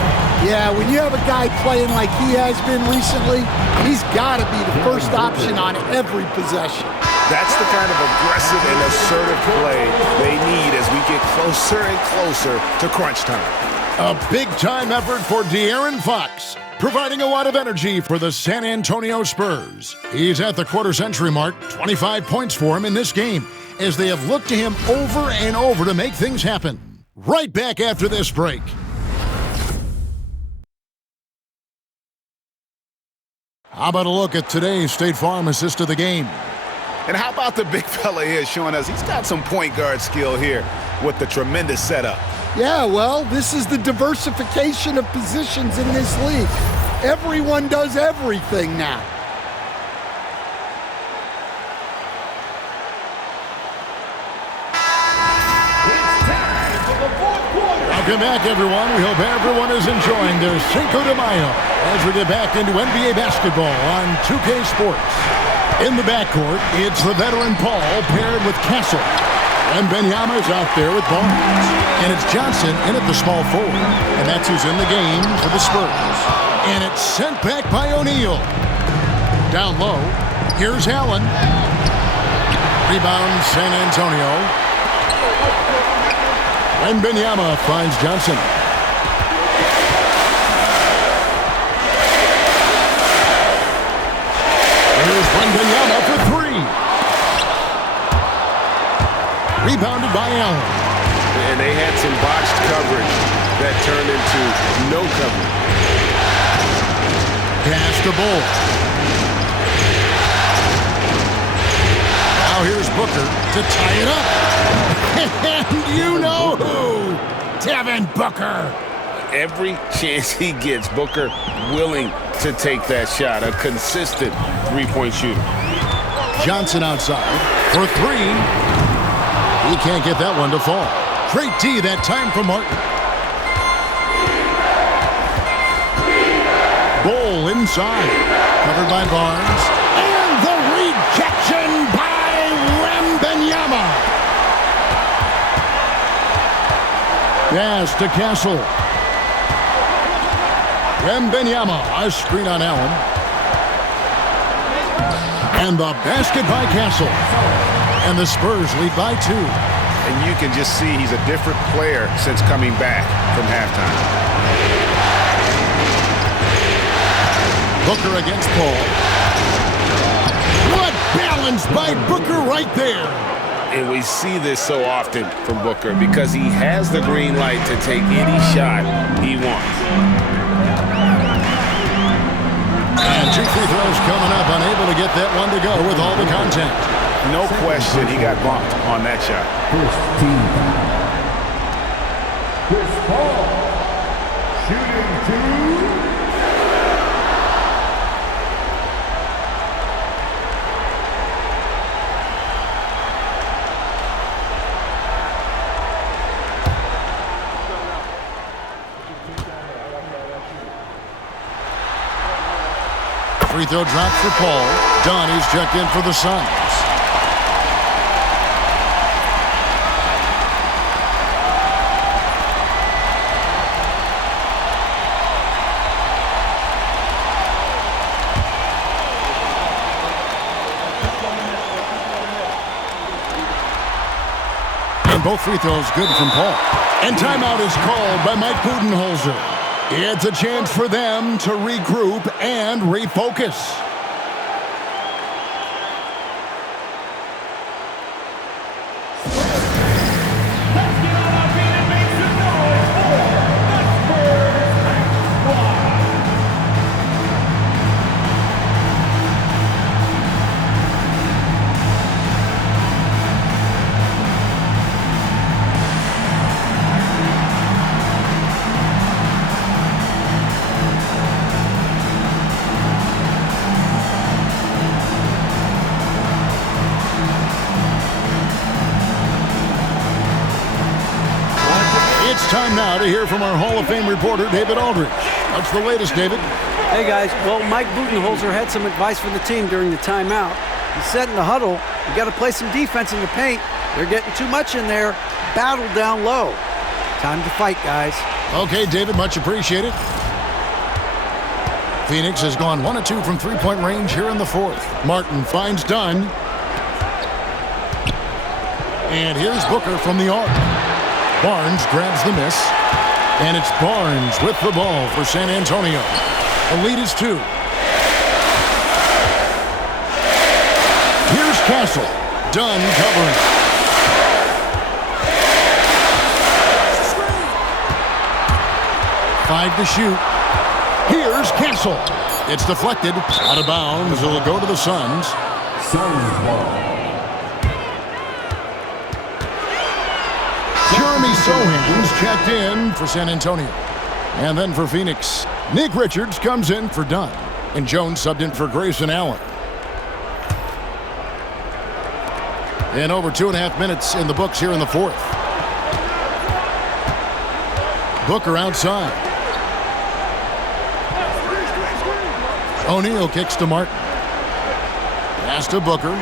Yeah, when you have a guy playing like he has been recently, he's got to be the first option on every possession. That's the kind of aggressive and assertive play they need as we get closer and closer to crunch time. A big-time effort for De'Aaron Fox, providing a lot of energy for the San Antonio Spurs. He's at the quarter-century mark, 25 points for him in this game, as they have looked to him over and over to make things happen. Right back after this break. How about a look at today's State Farm assist of the game? And how about the big fella here showing us he's got some point guard skill here with the tremendous setup. Yeah, well, this is the diversification of positions in this league. Everyone does everything now. Welcome back, everyone. We hope everyone is enjoying their Cinco de Mayo as we get back into NBA basketball on 2K Sports. In the backcourt, it's the veteran Paul paired with Castle. And Benyama's out there with Barnes. And it's Johnson in at the small forward. And that's who's in the game for the Spurs. And it's sent back by O'Neal. Down low, here's Allen. Rebound, San Antonio. And Benyama finds Johnson. Here's Benyama for three. Rebounded by Allen. And they had some botched coverage that turned into no coverage. Pass to Bull. Now here's Booker to tie it up. And you know who? Devin Booker. Every chance he gets, Booker willing to take that shot. A consistent three-point shooter. Johnson outside for three. He can't get that one to fall. Great D that time for Martin. Bull inside. Covered by Barnes. And the rejection by Wembanyama. Pass to Castle. Wembanyama, a screen on Allen. And the basket by Castle. And the Spurs lead by 2. And you can just see he's a different player since coming back from halftime. Booker against Paul. What balance by Booker right there. And we see this so often from Booker because he has the green light to take any shot he wants. And 2 free throws coming up, unable to get that one to go with all the contact. No question he got bumped on that shot. Chris Paul, shooting 2. Free throw dropped for Paul. Donnie's checked in for the Suns. And both free throws good from Paul. And timeout is called by Mike Budenholzer. It's a chance for them to regroup and refocus. It's time now to hear from our Hall of Fame reporter, David Aldridge. What's the latest, David? Hey, guys. Well, Mike Budenholzer had some advice for the team during the timeout. He said in the huddle, you got to play some defense in the paint. They're getting too much in there. Battle down low. Time to fight, guys. Okay, David, much appreciated. Phoenix has gone 1 of 2 from three-point range here in the fourth. Martin finds Dunn. And here's Booker from the arc. Barnes grabs the miss. And it's Barnes with the ball for San Antonio. The lead is 2. Here's Castle. Dunn covering. Five to shoot. Here's Castle. It's deflected. Out of bounds. It'll go to the Suns. Jeremy Sohan's checked in for San Antonio. And then for Phoenix, Nick Richards comes in for Dunn. And Jones subbed in for Grayson Allen. And over 2.5 minutes in the books here in the fourth. Booker outside. O'Neal kicks to Martin. Pass to Booker.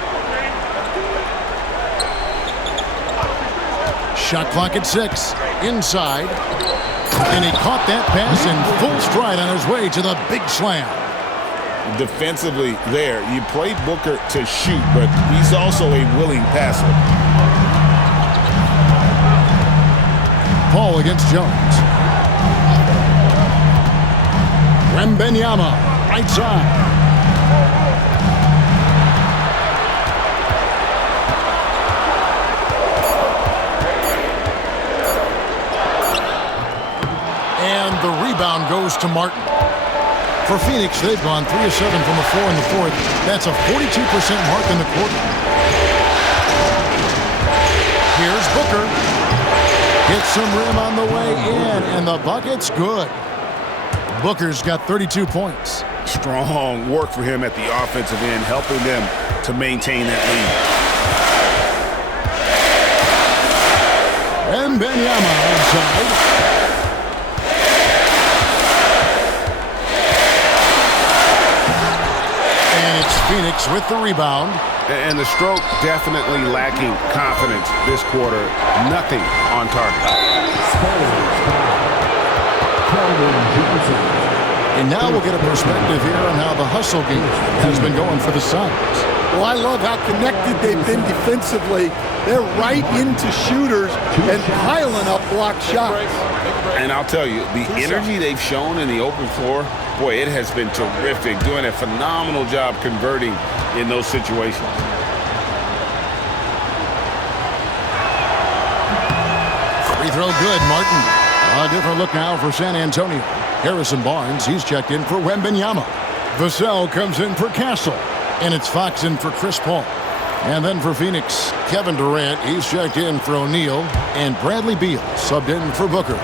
Shot clock at 6. Inside. And he caught that pass in full stride on his way to the big slam. Defensively there, you play Booker to shoot, but he's also a willing passer. Paul against Jones. Wembanyama, right side. And the rebound goes to Martin. For Phoenix, they've gone 3 of 7 from the floor in the fourth. That's a 42% mark in the quarter. Here's Booker. Gets some rim on the way in, and the bucket's good. Booker's got 32 points. Strong work for him at the offensive end, helping them to maintain that lead. And Wembanyama outside. And it's Phoenix with the rebound. And the stroke definitely lacking confidence this quarter. Nothing on target. And now we'll get a perspective here on how the hustle game has been going for the Suns. Well, I love how connected they've been defensively. They're right into shooters and piling up block shots. And I'll tell you, the energy they've shown in the open floor, boy, it has been terrific. Doing a phenomenal job converting in those situations. Free throw good, Martin. A different look now for San Antonio. Harrison Barnes, he's checked in for Wembanyama. Vassell comes in for Castle. And it's Fox in for Chris Paul. And then for Phoenix, Kevin Durant, he's checked in for O'Neal. And Bradley Beal subbed in for Booker.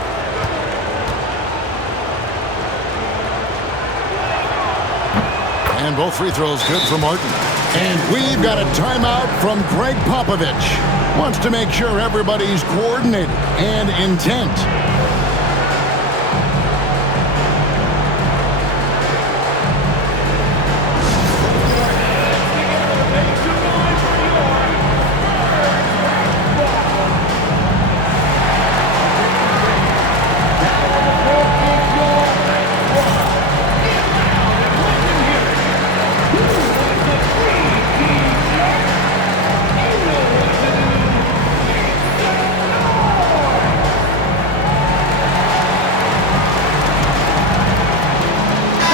And both free throws good for Martin. And we've got a timeout from Greg Popovich. Wants to make sure everybody's coordinated and intent.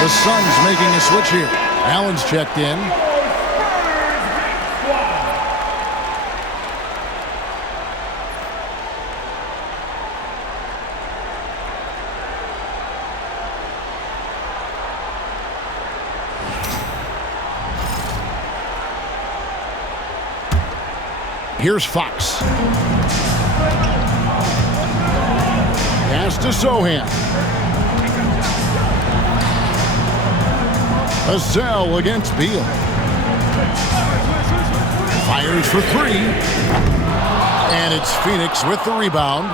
The Suns making a switch here. Allen's checked in. Here's Fox. Pass to Sohan. Vassell against Beal. Fires for 3. And it's Phoenix with the rebound.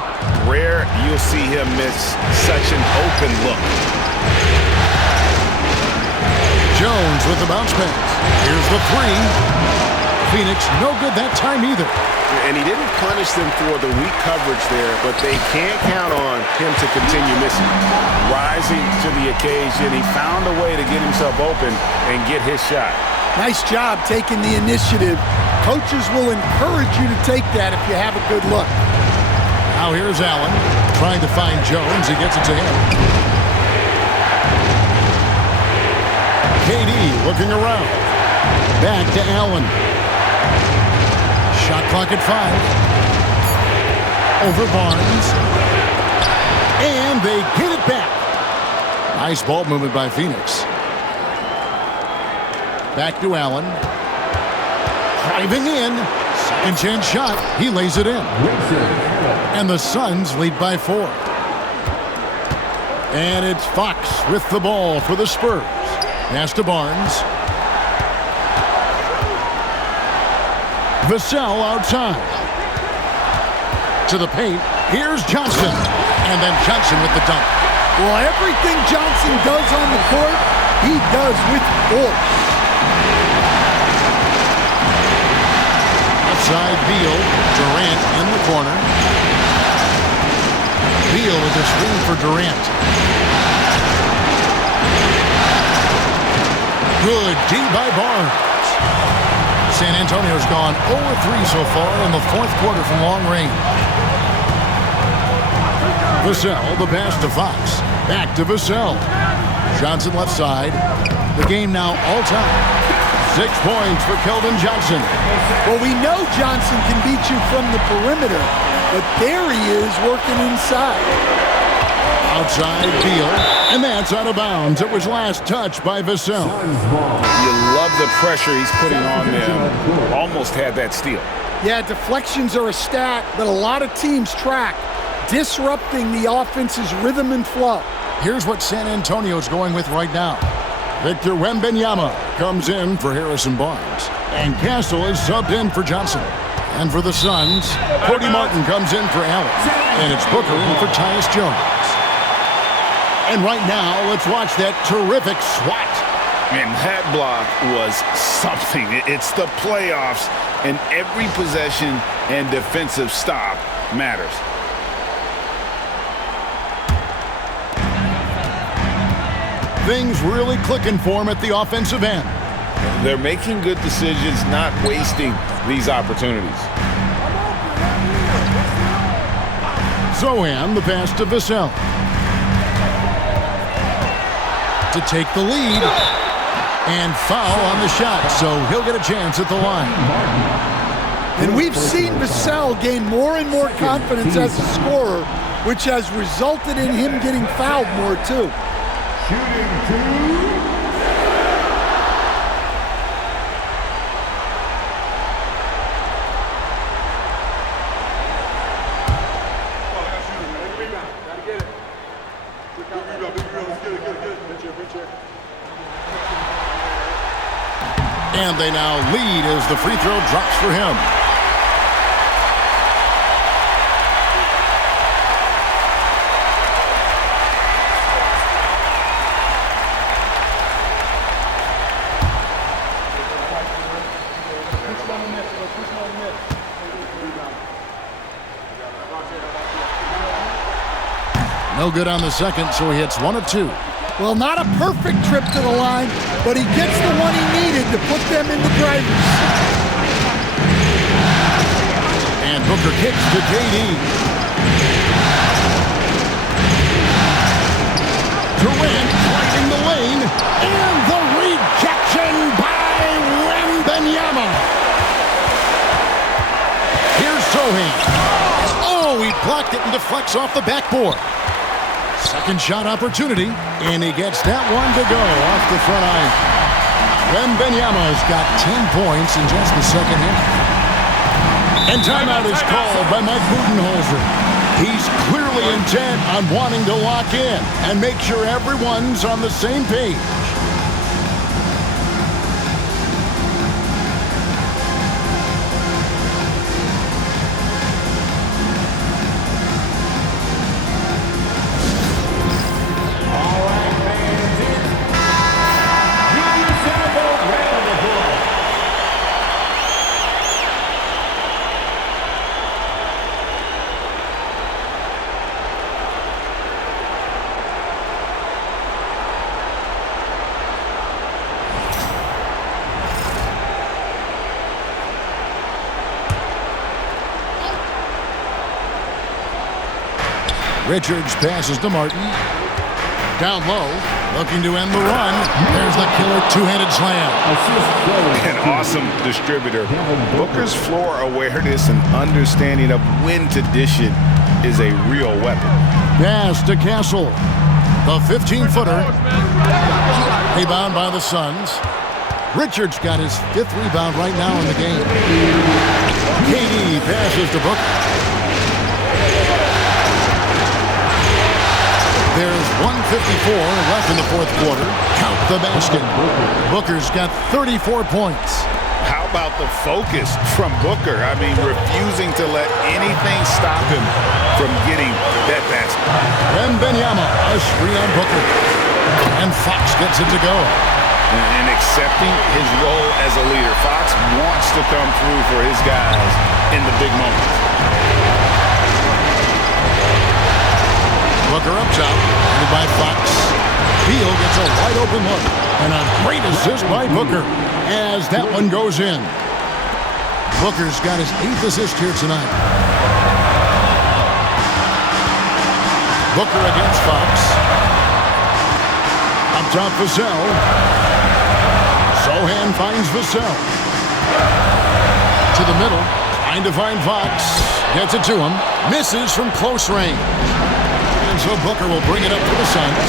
Rare you'll see him miss such an open look. Jones with the bounce pass. Here's the 3. Phoenix, no good that time either. And he didn't punish them for the weak coverage there, but they can't count on him to continue missing. Rising to the occasion, he found a way to get himself open and get his shot. Nice job taking the initiative. Coaches will encourage you to take that if you have a good look. Now here's Allen trying to find Jones. He gets it to him. KD looking around. Back to Allen. Shot clock at 5. Over Barnes. And they get it back. Nice ball movement by Phoenix. Back to Allen. Driving in. Second chance shot. He lays it in. And the Suns lead by 4. And it's Fox with the ball for the Spurs. Pass to Barnes. Vassell outside. To the paint. Here's Johnson. And then Johnson with the dunk. Well, everything Johnson does on the court, he does with force. Outside Beal. Durant in the corner. Beal with a screen for Durant. Good D by Barnes. San Antonio's gone 0-3 so far in the fourth quarter from long range. Vassell, the pass to Fox. Back to Vassell. Johnson left side. The game now all time. 6 points for Keldon Johnson. Well, we know Johnson can beat you from the perimeter, but there he is working inside. Outside Beal, and that's out of bounds. It was last touched by Vassell. You love the pressure he's putting on them. Almost had that steal. Yeah, deflections are a stat that a lot of teams track, disrupting the offense's rhythm and flow. Here's what San Antonio's going with right now. Victor Wembanyama comes in for Harrison Barnes. And Castle is subbed in for Johnson. And for the Suns, Cody Martin comes in for Allen. And it's Booker in for Tyus Jones. And right now, let's watch that terrific swat. And that block was something. It's the playoffs, and every possession and defensive stop matters. Things really clicking for him at the offensive end. They're making good decisions, not wasting these opportunities. Zohan, the pass to Vassell. To take the lead. And foul on the shot, so he'll get a chance at the line. And we've seen Vassell gain more and more confidence as a scorer, which has resulted in him getting fouled more too. Shooting 2. And they now lead as the free throw drops for him. No good on the second, so he hits 1 of 2. Well, not a perfect trip to the line, but he gets the one he needed to put them in the drivers. And Booker kicks to KD. Durant driving the lane, and the rejection by Wembanyama. Here's Zohan. Oh, he blocked it and deflects off the backboard. Second shot opportunity, and he gets that one to go off the front iron. Wembanyama's got 10 points in just the second half. And timeout is called by Mike Budenholzer. He's clearly intent on wanting to lock in and make sure everyone's on the same page. Richards passes to Martin. Down low, looking to end the run. There's the killer two-handed slam. An awesome distributor. Booker's floor awareness and understanding of when to dish it is a real weapon. Pass to Castle. The 15-footer. Rebound by the Suns. Richards got his 5th rebound right now in the game. KD passes to Booker. There's 1:54 left in the 4th quarter. Count the basket. Booker's got 34 points. How about the focus from Booker? I mean, refusing to let anything stop him from getting that basket. Wembanyama, a screen on Booker. And Fox gets it to go. And accepting his role as a leader. Fox wants to come through for his guys in the big moments. Booker up top, headed by Fox. Beal gets a wide open look. And a great assist by Booker as that one goes in. Booker's got his 8th assist here tonight. Booker against Fox. Up top, Vassell. Sohan finds Vassell. To the middle, trying to find Fox. Gets it to him. Misses from close range. And so Booker will bring it up for the Suns.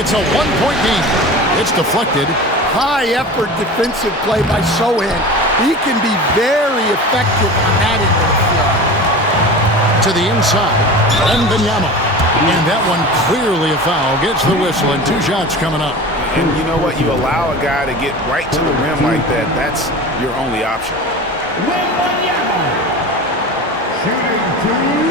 It's a 1-point game. It's deflected. High-effort defensive play by Sohan. He can be very effective on that end of the floor. To the inside, Wembanyama. And that one clearly a foul. Gets the whistle, and 2 shots coming up. And you know what? You allow a guy to get right to the rim like that. That's your only option. Shooting 2.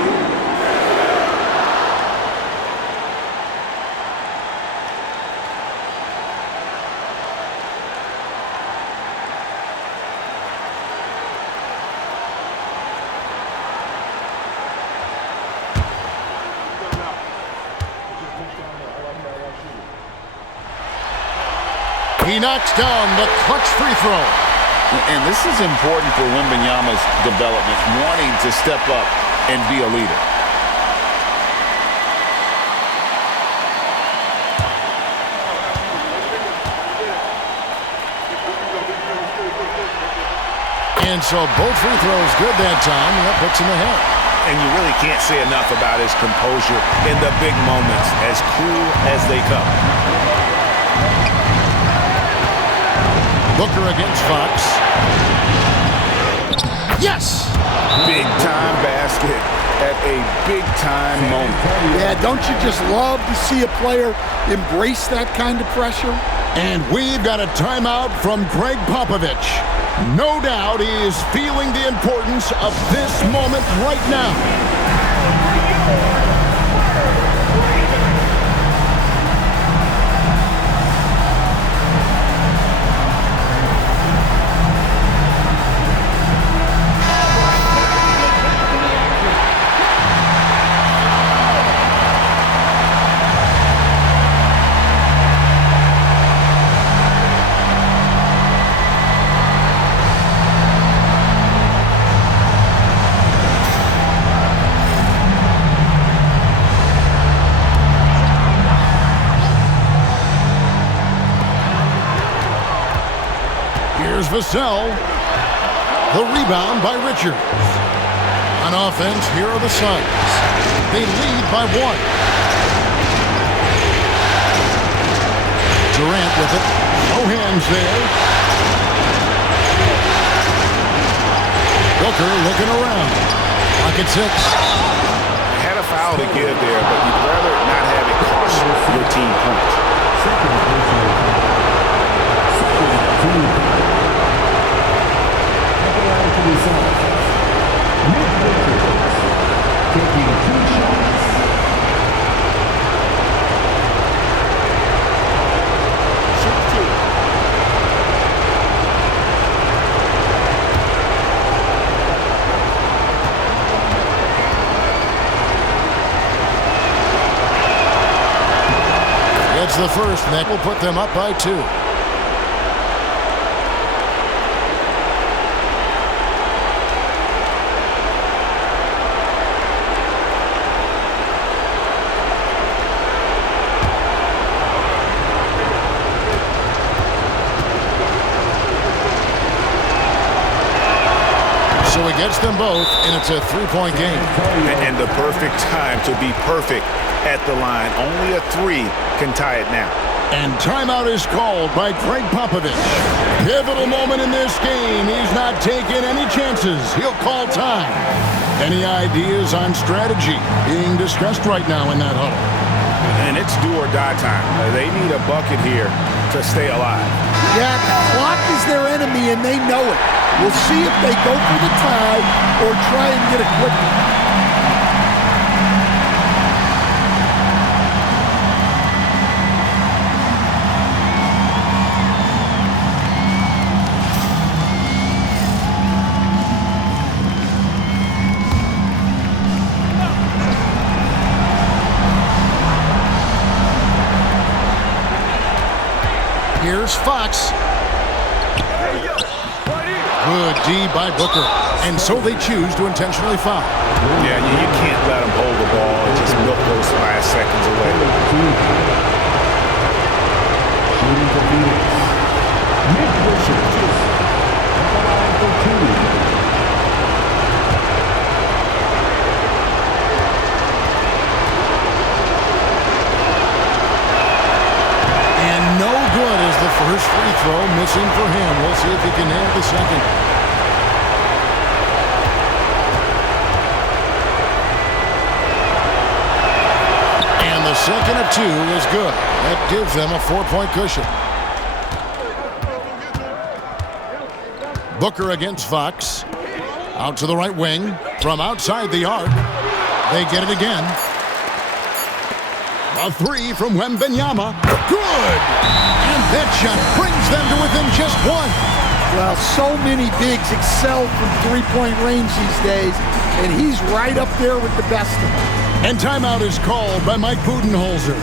He knocks down the clutch free throw. And this is important for Wembanyama's development, wanting to step up and be a leader. And so both free throws good that time. That puts him ahead. And you really can't say enough about his composure in the big moments, as cool as they come. Booker against Fox. Yes! Big-time basket at a big-time moment. Yeah, don't you just love to see a player embrace that kind of pressure? And we've got a timeout from Greg Popovich. No doubt he is feeling the importance of this moment right now. Vassell. The rebound by Richards. On offense, here are the Suns. They lead by 1. Durant with it. No hands there. Booker looking around. Pocket 6. Had a foul to give there, but you'd rather not have it cost your team points. Taking 2 shots. Gets the first, and that will put them up by 2. gets them both, and it's a three-point game. And the perfect time to be perfect at the line. Only a 3 can tie it now. And timeout is called by Greg Popovich. Pivotal moment in this game. He's not taking any chances. He'll call time. Any ideas on strategy being discussed right now in that huddle? And it's do or die time. They need a bucket here to stay alive. Yeah, the clock is their enemy, and they know it. We'll see if they go for the tie or try and get a quick one. Here's Fox. Good D by Booker. And so they choose to intentionally foul. Yeah, you can't let them hold the ball and just milk those last seconds away. Shooting for Phoenix. Nick Richards. On the line for 2. First free throw missing for him. We'll see if he can nail the second. And the second of 2 is good. That gives them a 4-point cushion. Booker against Fox. Out to the right wing. From outside the arc. They get it again. A 3 from Wembanyama. Good! And that shot brings them to within just 1. Well, so many bigs excel from three-point range these days, and he's right up there with the best of them. And timeout is called by Mike Budenholzer.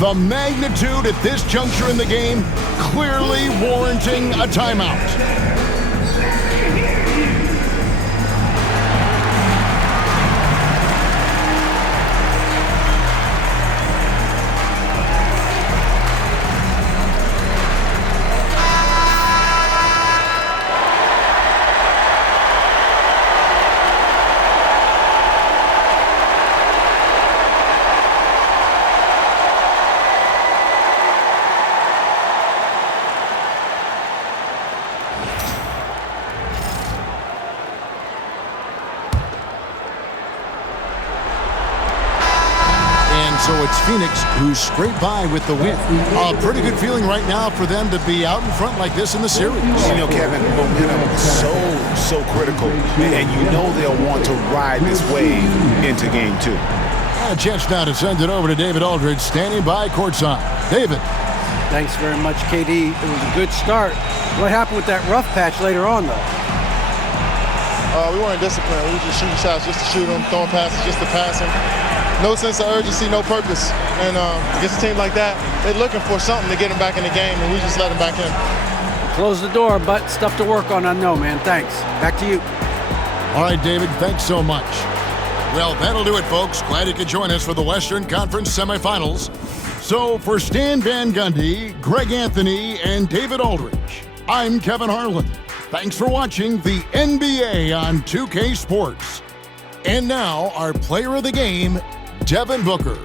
The magnitude at this juncture in the game clearly warranting a timeout. So it's Phoenix who's scraped by with the win. A pretty good feeling right now for them to be out in front like this in the series. You know, Kevin, momentum is so critical, and you know they'll want to ride this wave into game 2. A chance now to send it over to David Aldridge, standing by courtside. David. Thanks very much, KD. It was a good start. What happened with that rough patch later on, though? We weren't disciplined. We were just shooting shots just to shoot them, throwing passes just to pass them. No sense of urgency, no purpose. And against a team like that, they're looking for something to get them back in the game, and we just let them back in. Close the door, but stuff to work on, I know, man. Thanks. Back to you. All right, David, thanks so much. Well, that'll do it, folks. Glad you could join us for the Western Conference Semifinals. So for Stan Van Gundy, Greg Anthony, and David Aldridge, I'm Kevin Harlan. Thanks for watching the NBA on 2K Sports. And now, our player of the game, Devin Booker.